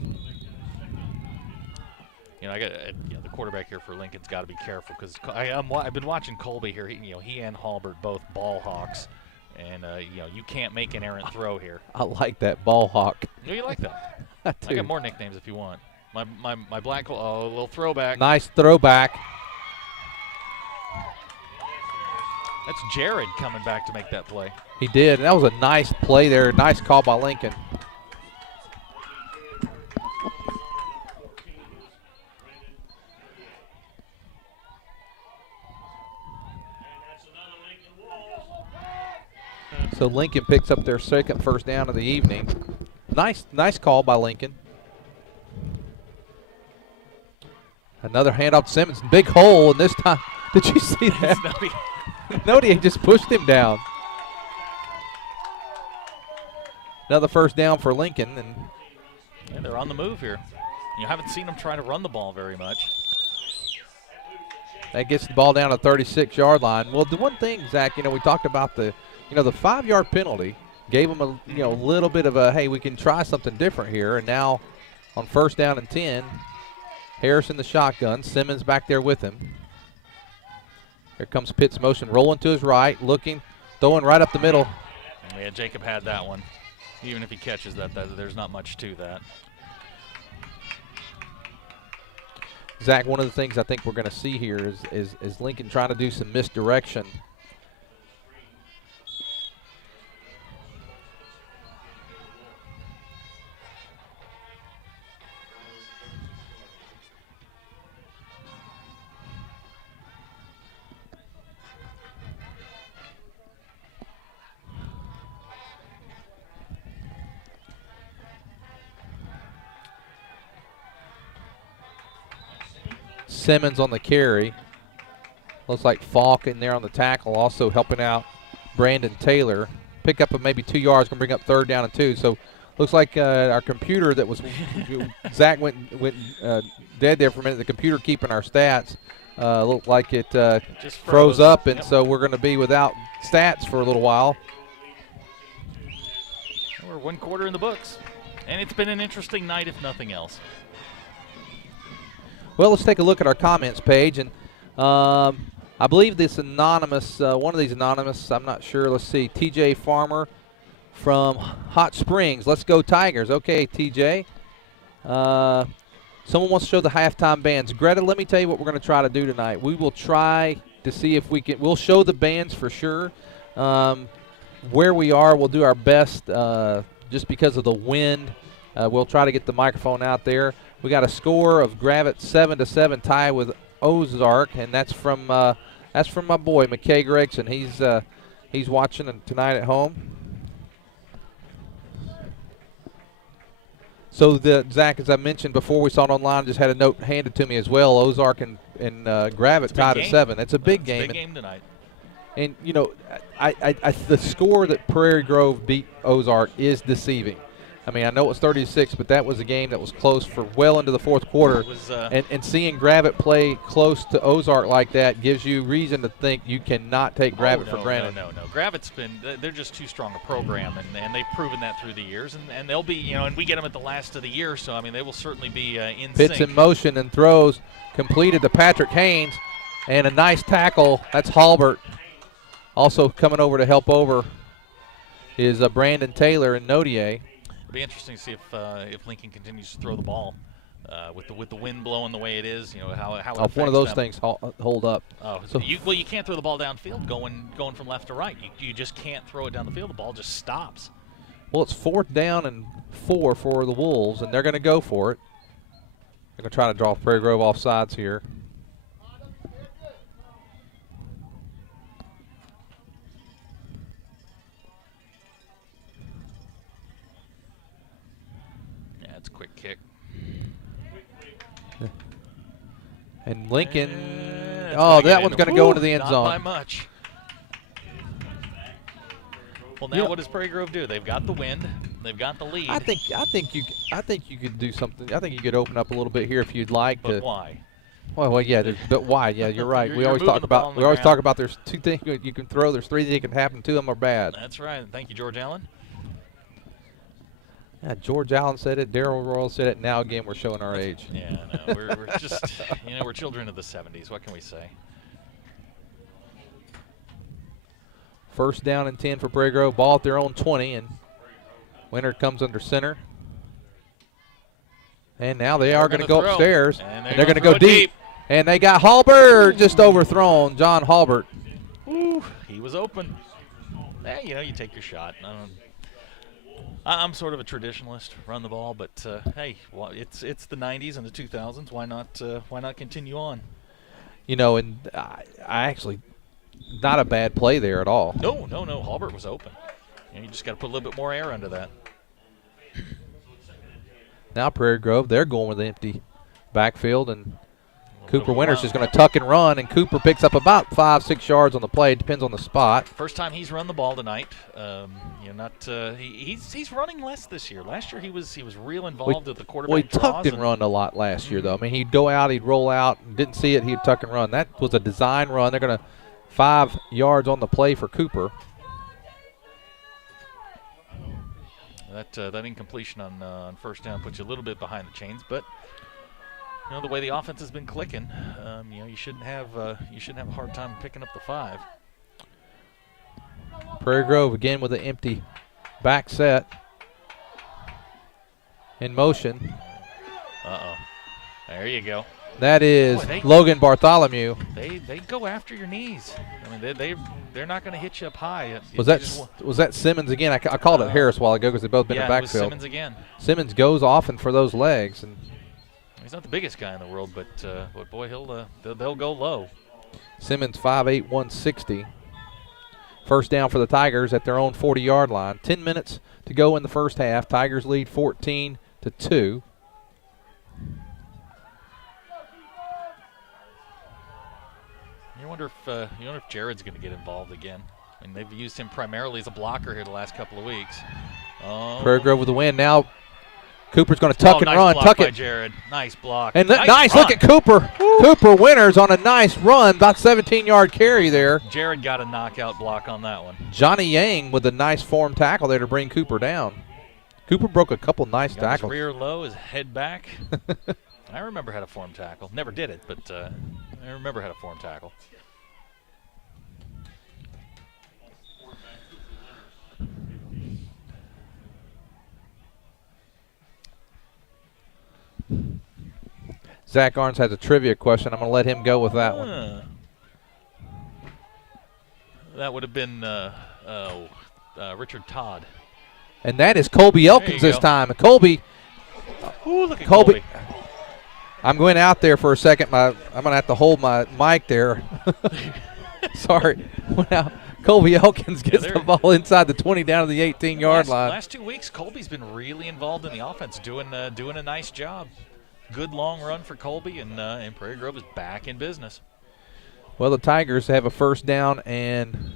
The quarterback here for Lincoln's got to be careful because I've been watching Colby here. He and Halbert both ball hawks, and you can't make an errant throw here. I like that ball hawk. You like that? I got more nicknames if you want. My black a little throwback. Nice throwback. That's Jared coming back to make that play. He did. And that was a nice play there. Nice call by Lincoln. So Lincoln picks up their second first down of the evening. Nice call by Lincoln. Another handoff to Simmons. Big hole, and this time, did you see that? Nobody just pushed him down. Another first down for Lincoln. And they're on the move here. You haven't seen them try to run the ball very much. That gets the ball down to the 36-yard line. Well, the one thing, Zach, we talked about the 5-yard penalty gave them a little bit of a, hey, we can try something different here. And now on first down and 10, Harris in the shotgun. Simmons back there with him. Here comes Pitt's motion, rolling to his right, looking, throwing right up the middle. Yeah, Jacob had that one. Even if he catches that, there's not much to that. Zach, one of the things I think we're going to see here is Lincoln trying to do some misdirection. Simmons on the carry. Looks like Falk in there on the tackle, also helping out Brandon Taylor. Pick up of maybe 2 yards, going to bring up third down and 2. So looks like our computer that was Zach went dead there for a minute. The computer keeping our stats looked like it just froze up, and so we're going to be without stats for a little while. We're 1 quarter in the books, and it's been an interesting night, if nothing else. Well, let's take a look at our comments page, and I believe this anonymous, one of these anonymous, I'm not sure. Let's see, TJ Farmer from Hot Springs. Let's go Tigers. Okay, TJ. Someone wants to show the halftime bands. Greta, let me tell you what we're going to try to do tonight. We will try to see if we can. We'll show the bands for sure. Where we are, we'll do our best just because of the wind. We'll try to get the microphone out there. We got a score of Gravett 7-7 tie with Ozark, and that's from my boy McKay Gregson. He's watching tonight at home. So Zach, as I mentioned before, we saw it online. Just had a note handed to me as well. Ozark and Gravett tied at 7. It's a big game. Big game tonight. And you know, the score that Prairie Grove beat Ozark is deceiving. I mean, I know it was 36, but that was a game that was close for well into the fourth quarter. It was, and seeing Gravett play close to Ozark like that gives you reason to think you cannot take Gravett for granted. No. Gravett's they're just too strong a program, and they've proven that through the years. And they'll be, and we get them at the last of the year, so I mean, they will certainly be in Pitts sync. in motion and throws completed to Patrick Haynes, and a nice tackle. That's Halbert. Also coming over to help over is Brandon Taylor and Nodier. It'll be interesting to see if Lincoln continues to throw the ball with the wind blowing the way it is. How it affects one of those them. things hold up. Oh, so you can't throw the ball downfield going from left to right. You just can't throw it down the field. The ball just stops. Well, it's 4th down and 4 for the Wolves, and they're going to go for it. They're going to try to draw Prairie Grove off sides here. It's a quick kick. And Lincoln, that one's going to go into the end not zone. Not by much. Well, now what does Prairie Grove do? They've got the wind. They've got the lead. I think you could do something. I think you could open up a little bit here if you'd like. But why? Well, yeah. But why? Yeah, you're right. You're we always talk about there's 2 things you can throw. There's 3 that can happen. 2 of them are bad. That's right. Thank you, George Allen. Yeah, George Allen said it. Darrell Royal said it. Now again, we're showing our age. Yeah, no, we're just we're children of the 70s. What can we say? 1st down and 10 for Prairie Grove. Ball at their own 20, and Winter comes under center. And now they are going to go upstairs, and they're going to go deep. And they got Halbert just overthrown. John Halbert. Ooh, he was open. You take your shot. I'm sort of a traditionalist, run the ball, but hey, it's the 90s and the 2000s. Why not continue on? And I actually, not a bad play there at all. No. Halbert was open. You just got to put a little bit more air under that. Now Prairie Grove, they're going with the empty backfield, and Cooper Winters is going to tuck and run, and Cooper picks up about 5-6 yards on the play. Depends on the spot. First time he's run the ball tonight. He's running less this year. Last year he was real involved at the quarterback. Well, he tucked and run a lot last year, though. I mean, he'd go out, he'd roll out, didn't see it, he'd tuck and run. That was a design run. They're going to 5 yards on the play for Cooper. That incompletion on 1st down puts you a little bit behind the chains, but the way the offense has been clicking, you shouldn't have a hard time picking up the 5. Prairie Grove again with an empty back set. In motion. There you go. That is Logan Bartholomew. They go after your knees. I mean, they're not going to hit you up high. Was that Simmons again? I called it Harris a while ago because they both been in the backfield. It was Simmons again. Simmons goes often for those legs, and he's not the biggest guy in the world, but boy, they'll go low. Simmons 5'8", 160. 1st down for the Tigers at their own 40-yard line. 10 minutes to go in the first half. Tigers lead 14-2. You wonder if Jared's going to get involved again. I mean, they've used him primarily as a blocker here the last couple of weeks. Prairie Grove with the win. Now Cooper's going to tuck and run. Tuck it. Jared. Nice block. And nice look at Cooper. Woo. Cooper Winters on a nice run. About 17-yard carry there. Jared got a knockout block on that one. Johnny Yang with a nice form tackle there to bring Cooper down. Cooper broke a couple nice tackles. His rear low, his head back. I remember how to form tackle. Never did it, but I remember how to form tackle. Zach Arns has a trivia question. I'm going to let him go with that one. That would have been Richard Todd. And that is Colby Elkins this time. And Colby. Ooh, look at Colby. I'm going out there for a second. I'm going to have to hold my mic there. Sorry. Well, Colby Elkins gets the ball inside the 20 down to the 18-yard line. Last 2 weeks, Colby's been really involved in the offense, doing a nice job. Good long run for Colby, and Prairie Grove is back in business. Well, the Tigers have a first down and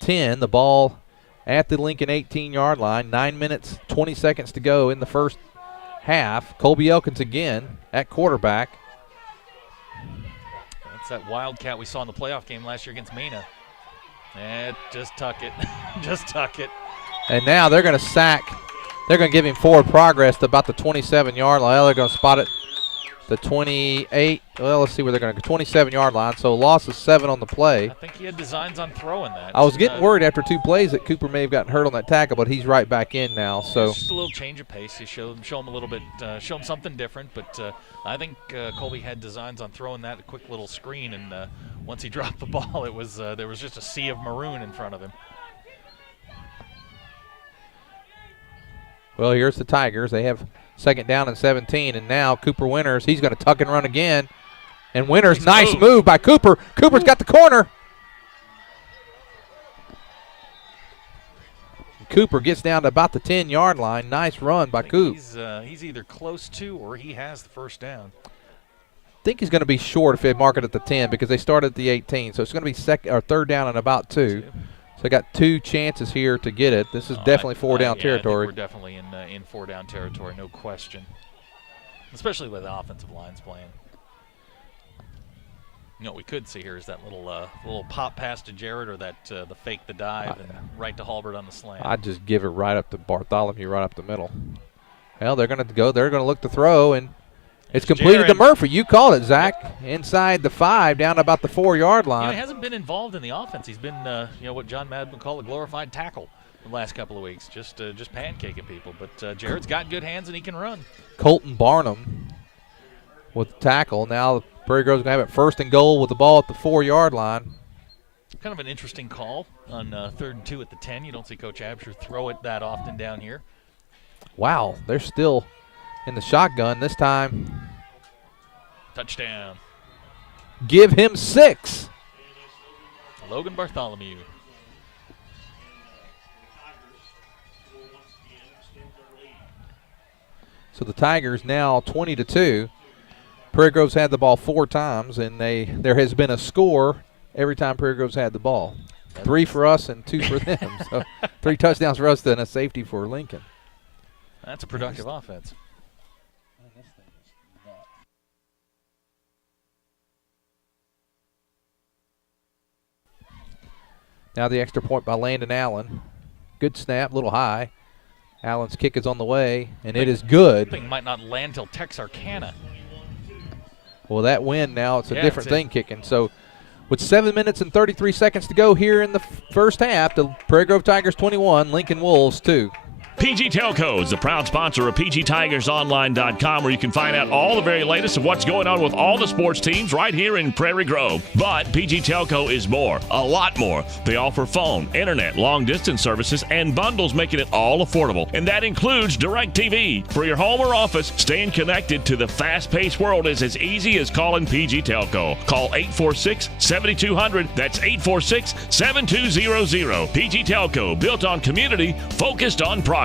10. The ball at the Lincoln 18-yard line. 9 minutes, 20 seconds to go in the first half. Colby Elkins again at quarterback. That's that Wildcat we saw in the playoff game last year against Mena. Just tuck it. Just tuck it. And now they're going to sack. They're going to give him forward progress to about the 27-yard line. Well, they're going to spot it the 28. Well, let's see where they're going to go. 27-yard line. So loss of 7 on the play. I think he had designs on throwing that. I was getting worried after 2 plays that Cooper may have gotten hurt on that tackle, but he's right back in now. So just a little change of pace. You show him a little bit, show him something different. But I think Colby had designs on throwing that, a quick little screen, and once he dropped the ball, it was there was just a sea of maroon in front of him. Well, here's the Tigers. They have second down and 17, and now Cooper Winters, he's going to tuck and run again. And Winters, nice move by Cooper. Cooper's got the corner. Cooper gets down to about the 10-yard line. Nice run by Coop. He's either close to or he has the first down. I think he's going to be short if they mark it at the 10 because they started at the 18. So it's going to be third down and about 2. So they got 2 chances here to get it. This is definitely four-down territory. I think we're definitely in four-down territory, no question. Especially with the offensive lines playing. You know what we could see here is that little pop pass to Jarrett, or that the fake the dive and right to Halbert on the slant. I'd just give it right up to Bartholomew, right up the middle. Well, they're going to go. They're going to look to throw, and it's completed to Murphy. You called it, Zach. Inside the 5, down about the 4-yard line. He hasn't been involved in the offense. He's been, what John Madden would call a glorified tackle the last couple of weeks, just pancaking people. But Jarrett's got good hands and he can run. Colton Barnum with the tackle. Now Prairie Grove's going to have it first and goal with the ball at the 4-yard line. Kind of an interesting call on 3rd and 2 at the 10. You don't see Coach Absher throw it that often down here. Wow, they're still in the shotgun this time. Touchdown. Give him 6. Logan Bartholomew. So the Tigers now 20-2. Prairie Grove's had the ball 4 times, and there has been a score every time Prairie Grove's had the ball. 3 for us and 2 for them. So 3 touchdowns for us and a safety for Lincoln. That's a productive offense. Now the extra point by Landon Allen. Good snap, a little high. Allen's kick is on the way, and it is good. Thing might not land till Texarkana. Well, that wind now, it's a different thing kicking. So with 7 minutes and 33 seconds to go here in the first half, the Prairie Grove Tigers 21, Lincoln Wolves 2. PG Telco is the proud sponsor of PGTigersOnline.com, where you can find out all the very latest of what's going on with all the sports teams right here in Prairie Grove. But PG Telco is more, a lot more. They offer phone, internet, long-distance services, and bundles, making it all affordable. And that includes DirecTV. For your home or office, staying connected to the fast-paced world is as easy as calling PG Telco. Call 846-7200. That's 846-7200. PG Telco, built on community, focused on progress.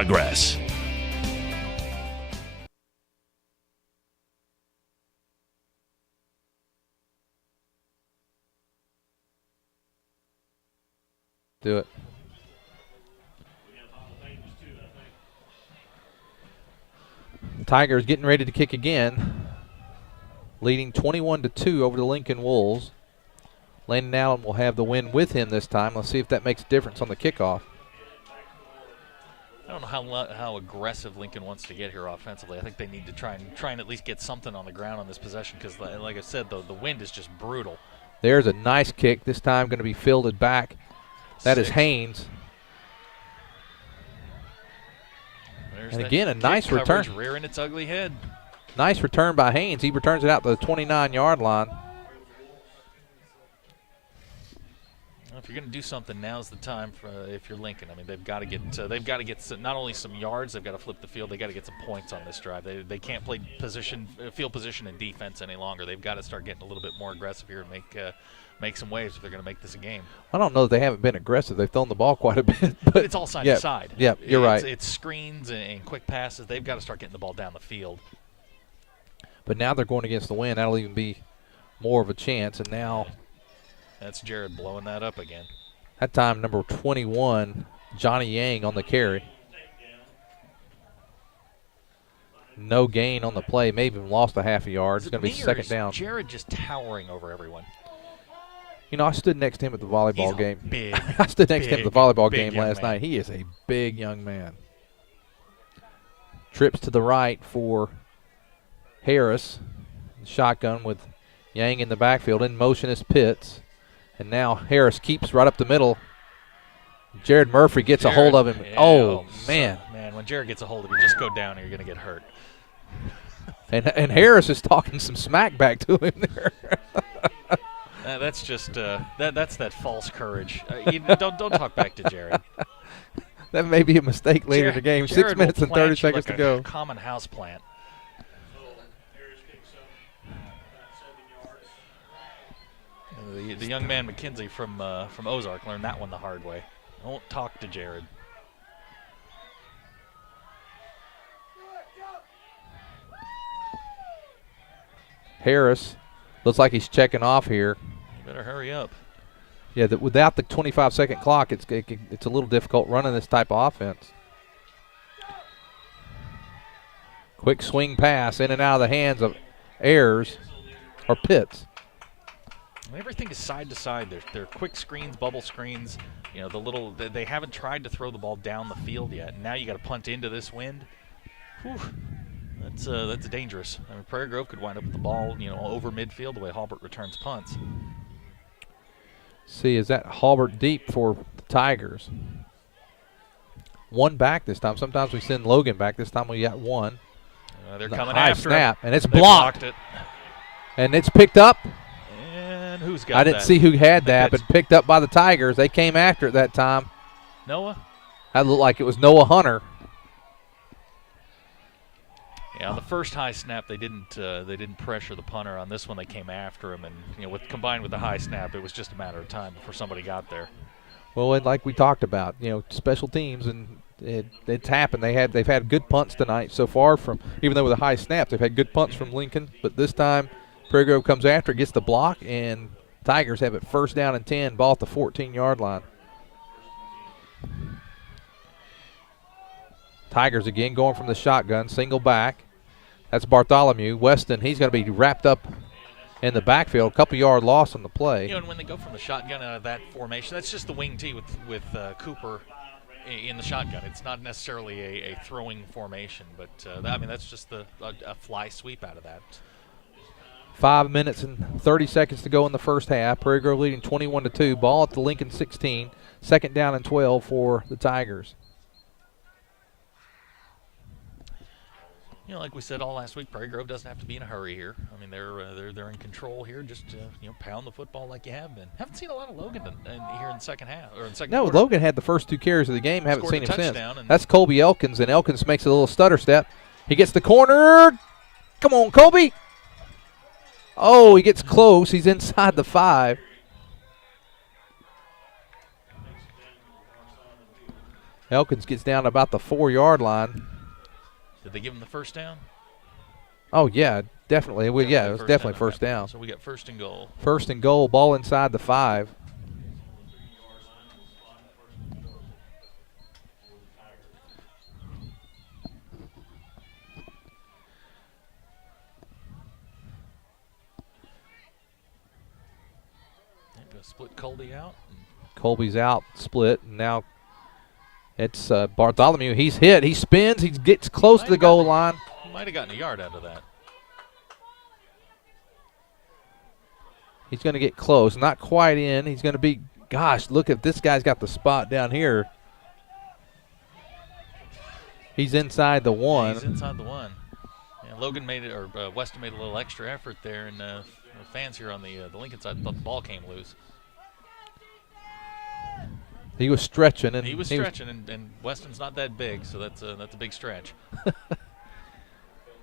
Do it. Tigers getting ready to kick again, leading 21-2 over the Lincoln Wolves. Landon Allen will have the win with him this time. Let's see if that makes a difference on the kickoff. I don't know how aggressive Lincoln wants to get here offensively. I think they need to try and at least get something on the ground on this possession, because, like I said, the wind is just brutal. There's a nice kick. This time going to be fielded back. That is Haynes. And again, a nice return. Rearing its ugly head. Nice return by Haynes. He returns it out to the 29-yard line. If you're going to do something, now's the time for if you're Lincoln. I mean, they've got to get not only some yards, they've got to flip the field. They've got to get some points on this drive. They can't play field position and defense any longer. They've got to start getting a little bit more aggressive here and make some waves if they're going to make this a game. I don't know that they haven't been aggressive. They've thrown the ball quite a bit, but it's all side to side. Yeah, you're right. It's screens and quick passes. They've got to start getting the ball down the field. But now they're going against the wind. That'll even be more of a chance. And now that's Jared blowing that up again. That time, number 21, Johnny Yang on the carry. No gain on the play. May have even lost a half a yard. It's going to be second down. Jared just towering over everyone. You know, I stood next to him at the volleyball game. Big, I stood next to him at the volleyball game last man. night. He is a big young man. Trips to the right for Harris. Shotgun with Yang in the backfield. In motion is Pitts. And now Harris keeps right up the middle. Jared Murphy gets a hold of him. Yeah, oh, man. Man, when Jared gets a hold of you, just go down or you're going to get hurt. And Harris is talking some smack back to him there. That's just that's that false courage. Don't talk back to Jared. That may be a mistake later in the game. Jared 6 minutes and 30 seconds like to go. A common house plant. The young man McKenzie from Ozark learned that one the hard way. Don't talk to Jared. Harris looks like he's checking off here. You better hurry up. Yeah, without the 25-second clock, it's a little difficult running this type of offense. Quick swing pass in and out of the hands of Ayers or Pitts. Everything is side to side. They're quick screens, bubble screens. You know, they haven't tried to throw the ball down the field yet. And now you got to punt into this wind. Whew. That's dangerous. I mean, Prairie Grove could wind up with the ball, over midfield the way Halbert returns punts. See, is that Halbert deep for the Tigers? One back this time. Sometimes we send Logan back. This time we got one. They're coming high after snap, him. And it's blocked. It. And it's picked up. And who's got I didn't that? see who had that, but picked up by the Tigers. They came after it that time. Noah? That looked like it was Noah Hunter. Yeah, on the first high snap, they didn't pressure the punter. On this one, they came after him, and combined with the high snap, it was just a matter of time before somebody got there. Well, and like we talked about, special teams, and it's happened. They've had good punts tonight so far. Even though with a high snap, they've had good punts from Lincoln, but this time Prairie Grove comes after, gets the block, and Tigers have it first down and 10, ball at the 14-yard line. Tigers again going from the shotgun, single back. That's Bartholomew. Weston, he's going to be wrapped up in the backfield. A couple-yard loss on the play. And when they go from the shotgun out of that formation, that's just the wing tee with Cooper in the shotgun. It's not necessarily a throwing formation, but that's just a fly sweep out of that. 5 minutes and 30 seconds to go in the first half. Prairie Grove leading 21-2. Ball at the Lincoln 16. Second down and 12 for the Tigers. Like we said all last week, Prairie Grove doesn't have to be in a hurry here. I mean, they're in control here. Just pound the football like you have been. Haven't seen a lot of Logan here in the second half or in second quarter. Logan had the first 2 carries of the game. Haven't seen him since. And that's Colby Elkins, and Elkins makes a little stutter step. He gets the corner. Come on, Colby. Oh, he gets close. He's inside the 5. Elkins gets down about the 4-yard line. Did they give him the first down? Oh, yeah, definitely. Well, yeah, it was definitely first down. So we got first and goal. First and goal, ball inside the 5. Split Colby out. Colby's out, split, and now it's Bartholomew. He's hit. He spins. He gets close to the goal line. He might have gotten a yard out of that. He's going to get close. Not quite in. He's going to be, gosh, look at this guy's got the spot down here. He's inside the 1. He's inside the 1. And Logan made it, or Weston made a little extra effort there, and the fans here on the Lincoln side thought the ball came loose. He was stretching, and he was stretching, and Weston's not that big, so that's a big stretch.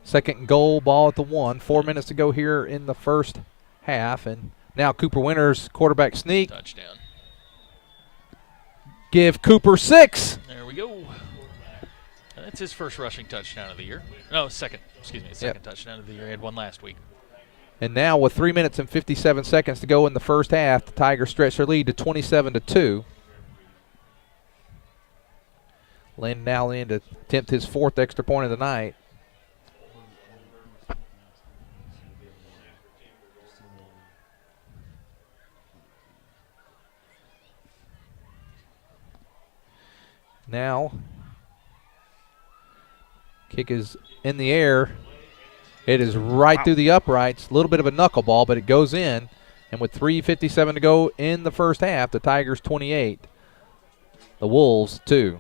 Second goal, ball at the 1. 4 minutes to go here in the first half, and now Cooper Winters quarterback sneak. Touchdown. Give Cooper 6. There we go. That's his first rushing touchdown of the year. No, second. Excuse me, second touchdown of the year. He had one last week. And now with 3 minutes and 57 seconds to go in the first half, the Tigers stretch their lead to 27-2. Landon now in to attempt his 4th extra point of the night. Now, kick is in the air. It is right through the uprights. A little bit of a knuckleball, but it goes in. And with 3:57 to go in the first half, the Tigers 28, the Wolves 2.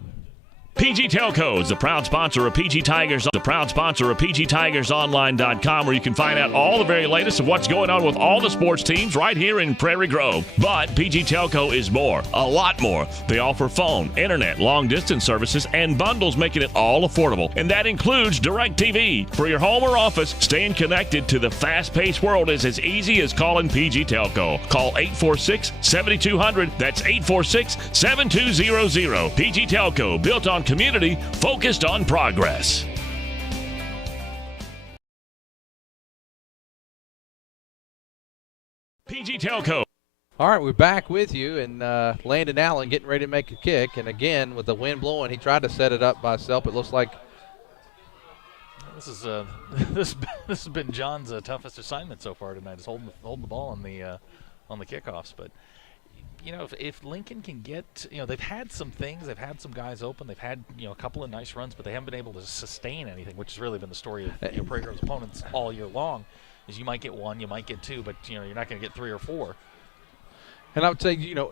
PG Telco is the proud sponsor of PG Tigers. The proud sponsor of PG Tigers Online.com, where you can find out all the very latest of what's going on with all the sports teams right here in Prairie Grove. But PG Telco is more, a lot more. They offer phone, internet, long-distance services, and bundles, making it all affordable. And that includes DirecTV. For your home or office, staying connected to the fast-paced world is as easy as calling PG Telco. Call 846-7200. That's 846-7200. PG Telco, built on community, focused on progress. PG Telco. All right, we're back with you, and Landon Allen getting ready to make a kick. And again, with the wind blowing, he tried to set it up by himself. It looks like this is this has been John's toughest assignment so far tonight, is holding the ball on the kickoffs. But you know, if Lincoln can get, you know, they've had some things, they've had some guys open, they've had, you know, a couple of nice runs, but they haven't been able to sustain anything, which has really been the story of, you know, Prairie Grove's opponents all year long. Is you might get 1, you might get 2, but you know, you're not going to get 3 or 4. And I would say, you know,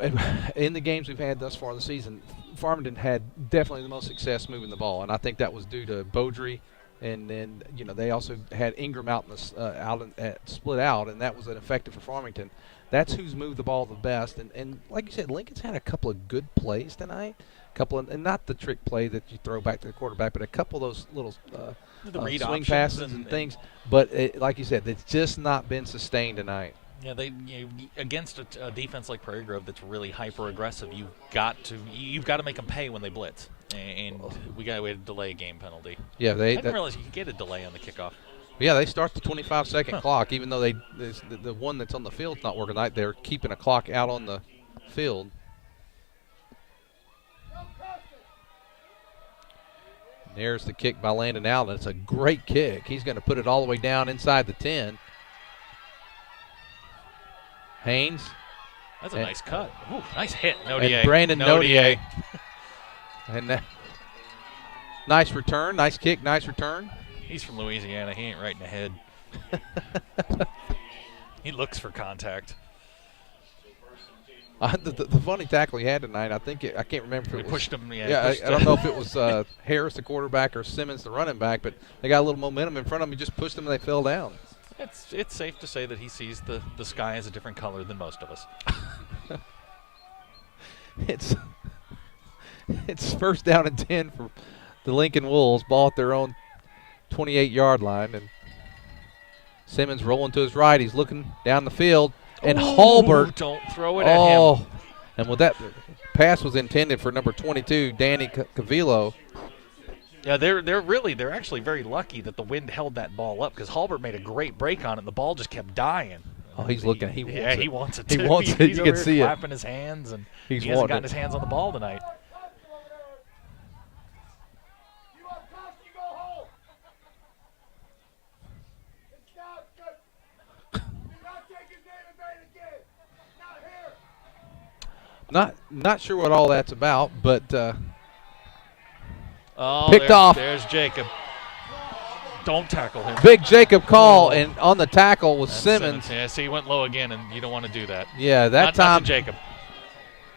in the games we've had thus far in the season, Farmington had definitely the most success moving the ball, and I think that was due to Beaudry, and then, you know, they also had Ingram out in the split out, and that was an effective for Farmington. That's who's moved the ball the best, and like you said, Lincoln's had a couple of good plays tonight, and not the trick play that you throw back to the quarterback, but a couple of those little swing passes and things. But like you said, it's just not been sustained tonight. Yeah, against a defense like Prairie Grove that's really hyper aggressive, you've got to make them pay when they blitz, and we had a delay game penalty. Yeah, I didn't realize you could get a delay on the kickoff. Yeah, they start the 25-second clock, even though the one that's on the field's not working tonight. They're keeping a clock out on the field. And there's the kick by Landon Allen. It's a great kick. He's going to put it all the way down inside the 10. Haynes. That's a nice cut. Ooh, nice hit. And Brandon Nodier. And nice return. Nice kick. Nice return. He's from Louisiana. He ain't right in the head. He looks for contact. The funny tackle he had tonight, I can't remember if it was. Pushed him. I don't know if it was Harris, the quarterback, or Simmons, the running back, but they got a little momentum in front of him. He just pushed them and they fell down. It's safe to say that he sees the sky as a different color than most of us. It's first down and 10 for the Lincoln Wolves. Ball at their own 28-yard line, and Simmons rolling to his right. He's looking down the field, and Hulbert. Don't throw it at him. And with that pass was intended for number 22, Danny Cavillo. Yeah, they're actually very lucky that the wind held that ball up, because Hulbert made a great break on it, and the ball just kept dying. Oh, he's looking. He wants it. He wants it too. He wants it. You can see it. Clapping his hands, and he hasn't gotten his hands on the ball tonight. Not sure what all that's about, but picked off. There's Jacob. Don't tackle him. Big Jacob call, and on the tackle was Simmons. Yeah, see, he went low again, and you don't want to do that. Yeah, not Jacob.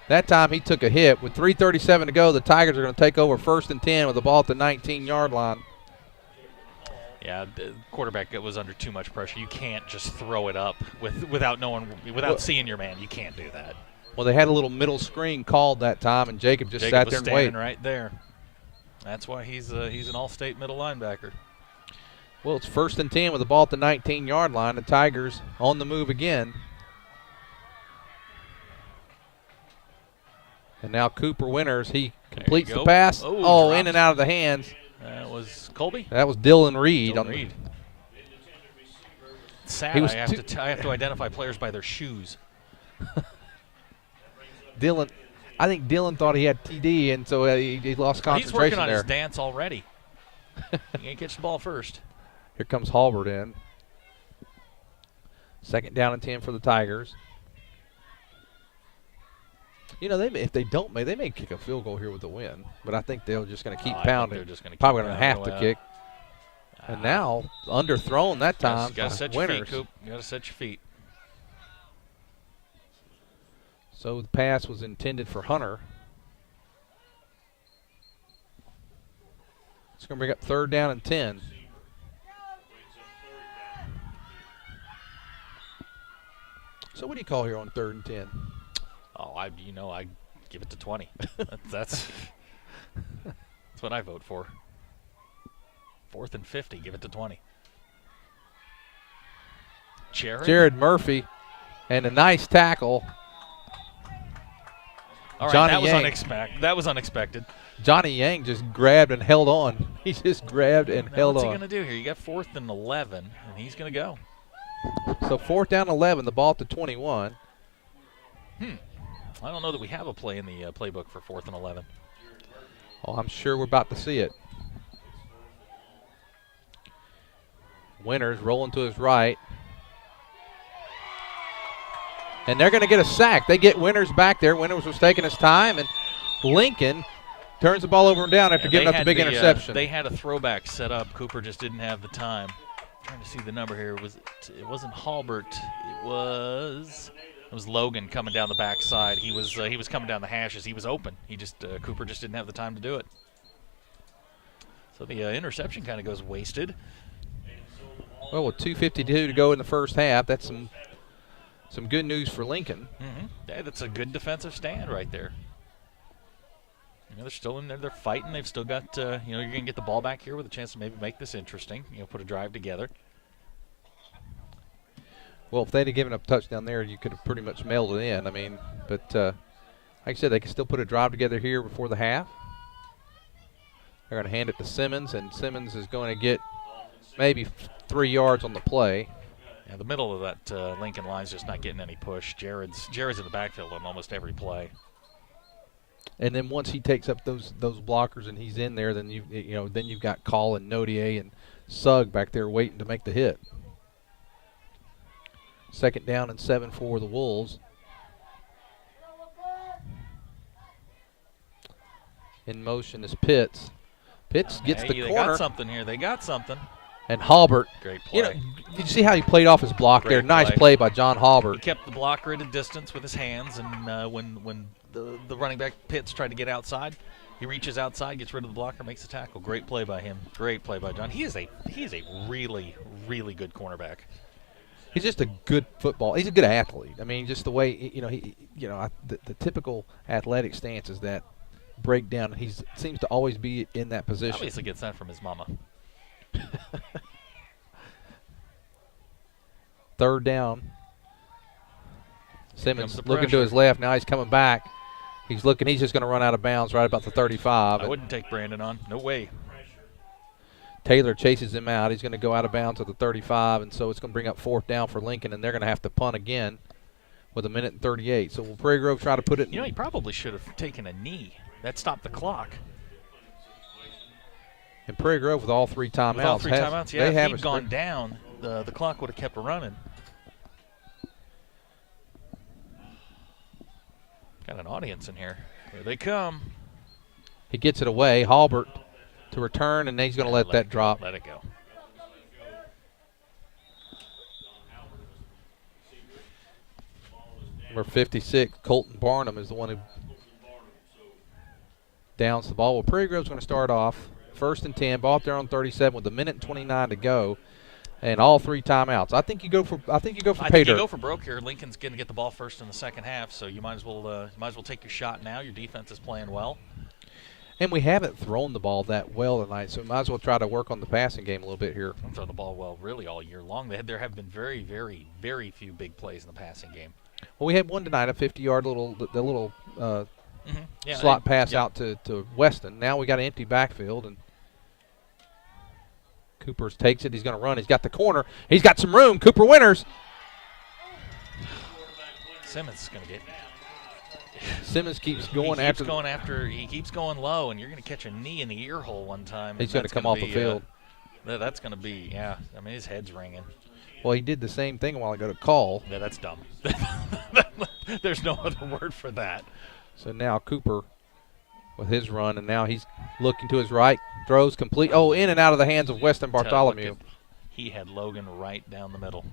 That time he took a hit. With 3:37 to go, the Tigers are going to take over 1st and 10 with the ball at the 19-yard line. Yeah, the quarterback was under too much pressure. You can't just throw it up without seeing your man. You can't do that. Well, they had a little middle screen called that time, and Jacob just sat there and waited. Right there. That's why he's an all-state middle linebacker. Well, it's 1st and 10 with the ball at the 19-yard line. The Tigers on the move again. And now Cooper Winters, he completes the pass. Oh, in and out of the hands. That was Colby? That was Dylan Reed. Sad, I have to identify players by their shoes. I think Dylan thought he had TD, and so he lost concentration there. He's working on his dance already. He ain't catch the ball first. Here comes Halbert in. 2nd down and 10 for the Tigers. You know, if they don't they may kick a field goal here with the win, but I think they're just going to keep pounding. They're just going to probably going to have to kick. And now underthrown that time. Got to set your feet, Coop. You got to set your feet. So the pass was intended for Hunter. It's going to bring up 3rd down and 10. So what do you call here on 3rd and 10? Oh, I give it to 20. that's what I vote for. 4th and 50, give it to 20. Jared Murphy, and a nice tackle. All right, that was unexpected. Johnny Yang just grabbed and held on. He just grabbed and held on. What's he going to do here? You got 4th and 11, and he's going to go. So 4th down 11, the ball at the 21. I don't know that we have a play in the playbook for 4th and 11. Oh, I'm sure we're about to see it. Winters rolling to his right. And they're going to get a sack. They get Winters back there. Winters was taking his time, and Lincoln turns the ball over and down after giving up the big interception. They had a throwback set up. Cooper just didn't have the time. I'm trying to see the number here. It wasn't Halbert. It was Logan coming down the backside. He was coming down the hashes. He was open. Cooper just didn't have the time to do it. So the interception kind of goes wasted. Well, with 2:52 to go in the first half, that's some good news for Lincoln. Yeah, that's a good defensive stand right there. They're still in there. They're fighting. They've still got, you're going to get the ball back here with a chance to maybe make this interesting. Put a drive together. Well, if they'd have given up a touchdown there, you could have pretty much mailed it in. But like I said, they can still put a drive together here before the half. They're going to hand it to Simmons, and Simmons is going to get maybe 3 yards on the play. Yeah, the middle of that Lincoln line's just not getting any push. Jared's in the backfield on almost every play. And then once he takes up those blockers and he's in there, then you've got Colin, Nodier, and Sugg back there waiting to make the hit. 2nd down and 7 for the Wolves. In motion is Pitts. Pitts gets the corner. They got something here. They got something. And Halbert. Great play. Did you see how he played off his block there? Nice play by John Halbert. He kept the blocker at a distance with his hands, and when the running back Pitts tried to get outside, he reaches outside, gets rid of the blocker, makes the tackle. Great play by him. Great play by John. He is a really, really good cornerback. He's just a good football. He's a good athlete. Just the way the typical athletic stance is that breakdown. He seems to always be in that position. Obviously gets that from his mama. 3rd down. Simmons looking to his left. Now he's coming back. He's looking. He's just going to run out of bounds right about the 35. I wouldn't take Brandon on. No way. Taylor chases him out. He's going to go out of bounds at the 35, and so it's going to bring up 4th down for Lincoln, and they're going to have to punt again with 1:38. So will Prairie Grove try to put it in? He probably should have taken a knee. That stopped the clock. And Prairie Grove with all 3 timeouts. With all 3 timeouts, yeah. If he'd gone down, the clock would have kept running. Got an audience in here. Here they come. He gets it away. Halbert to return, and he's going to let that drop. Let it go. Number 56, Colton Barnum, is the one who downs the ball. Well, Prairie Grove's going to start off 1st and 10. Ball up there on 37 with 1:29 to go. And all 3 timeouts. I think you go for I pay think you dirt. go for broke here. Lincoln's going to get the ball first in the second half, so you might as well take your shot now. Your defense is playing well. And we haven't thrown the ball that well tonight, so we might as well try to work on the passing game a little bit here. I'm throwing the ball well really all year long. There have been very, very, very few big plays in the passing game. Well, we had one tonight, a 50-yard little Yeah, slot pass out to Weston. Now we got an empty backfield, and Cooper takes it. He's going to run. He's got the corner. He's got some room. Cooper Winters. Simmons is going to get. Simmons keeps going He keeps going low, and you're going to catch a knee in the ear hole one time. He's going to come off the field. That's going to be, yeah. I mean, his head's ringing. Well, he did the same thing a while ago to call. Yeah, that's dumb. There's no other word for that. So now Cooper with his run, and now he's looking to his right, throws complete. Oh, in and out of the hands of Weston Bartholomew. He had Logan right down the middle.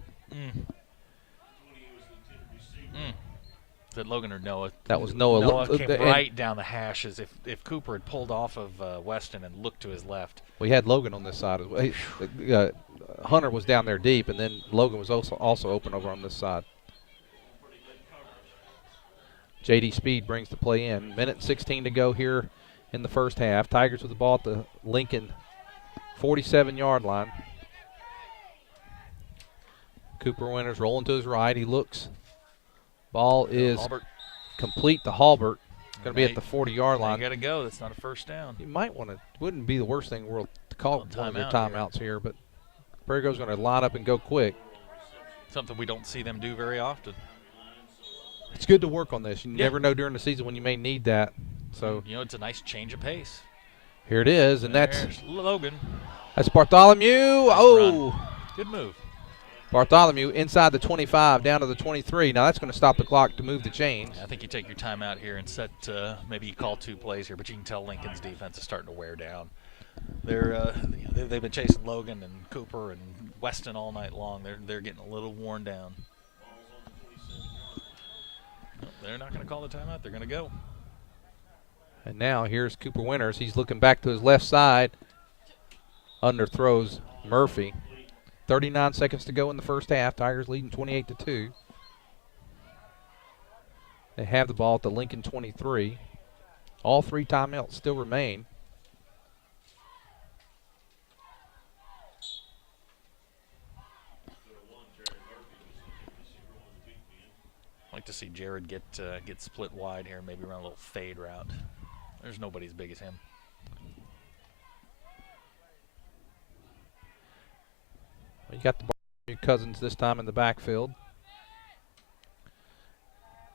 Is that Logan or Noah? That was Noah. Noah came right down the hash as if Cooper had pulled off of Weston and looked to his left. We had Logan on this side as well. Hunter was down there deep, and then Logan was also open over on this side. J.D. Speed brings the play in. Minute 16 to go here in the first half. Tigers with the ball at the Lincoln 47-yard line. Cooper Winters rolling to his right. He looks. Ball is complete to Halbert. Going to be at the 40-yard line. You got to go. That's not a first down. You might want to. Wouldn't be the worst thing in the world to call one of your timeouts here, but Prairie Grove's going to line up and go quick. Something we don't see them do very often. It's good to work on this. You never know during the season when you may need that. So it's a nice change of pace. Here it is, and There's that's Logan. That's Bartholomew. Nice good move. Bartholomew inside the 25, down to the 23. Now that's going to stop the clock to move the chains. I think you take your time out here and set. Maybe you call 2 plays here, but you can tell Lincoln's defense is starting to wear down. They've been chasing Logan and Cooper and Weston all night long. They're getting a little worn down. They're not going to call the timeout. They're going to go. And now here's Cooper Winters. He's looking back to his left side. Underthrows Murphy. 39 seconds to go in the first half. Tigers leading 28-2. They have the ball at the Lincoln 23. All 3 timeouts still remain. I'd like to see Jared get split wide here, maybe run a little fade route. There's nobody as big as him. You got the Cousins this time in the backfield.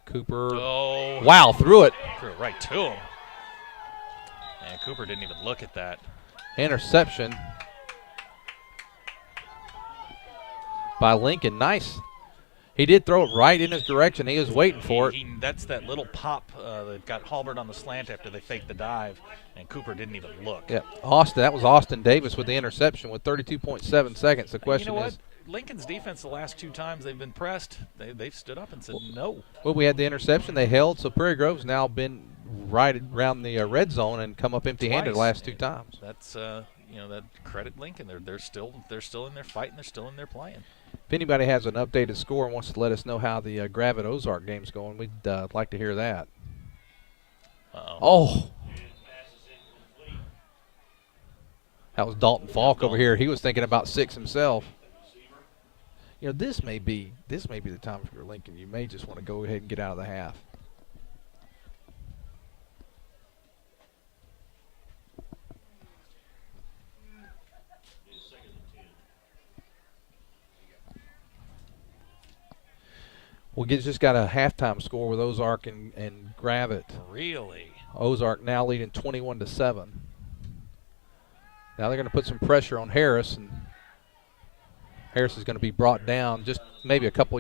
Cooper. Oh. Wow, threw it. Threw it right to him. And Cooper didn't even look at that. Interception by Lincoln. Nice. He did throw it right in his direction. He was waiting for it. That's that little pop that got Halbert on the slant after they faked the dive, and Cooper didn't even look. Yeah, that was Austin Davis with the interception with 32.7 seconds. The question is, Lincoln's defense the last 2 times they've been pressed, they've stood up and said no. Well, we had the interception. They held, so Prairie Grove's now been right around the red zone and come up empty-handed the last 2 times. That's that credit Lincoln. They're still in there fighting. They're still in there playing. If anybody has an updated score and wants to let us know how the Gravette Ozark game's going, we'd like to hear that. Oh. That was Dalton Falk over here. He was thinking about 6 himself. This may be the time for Lincoln. You may just want to go ahead and get out of the half. We just got a halftime score with Ozark and Gravette. Really? Ozark now leading 21-7. Now they're going to put some pressure on Harris, and Harris is going to be brought down just maybe a couple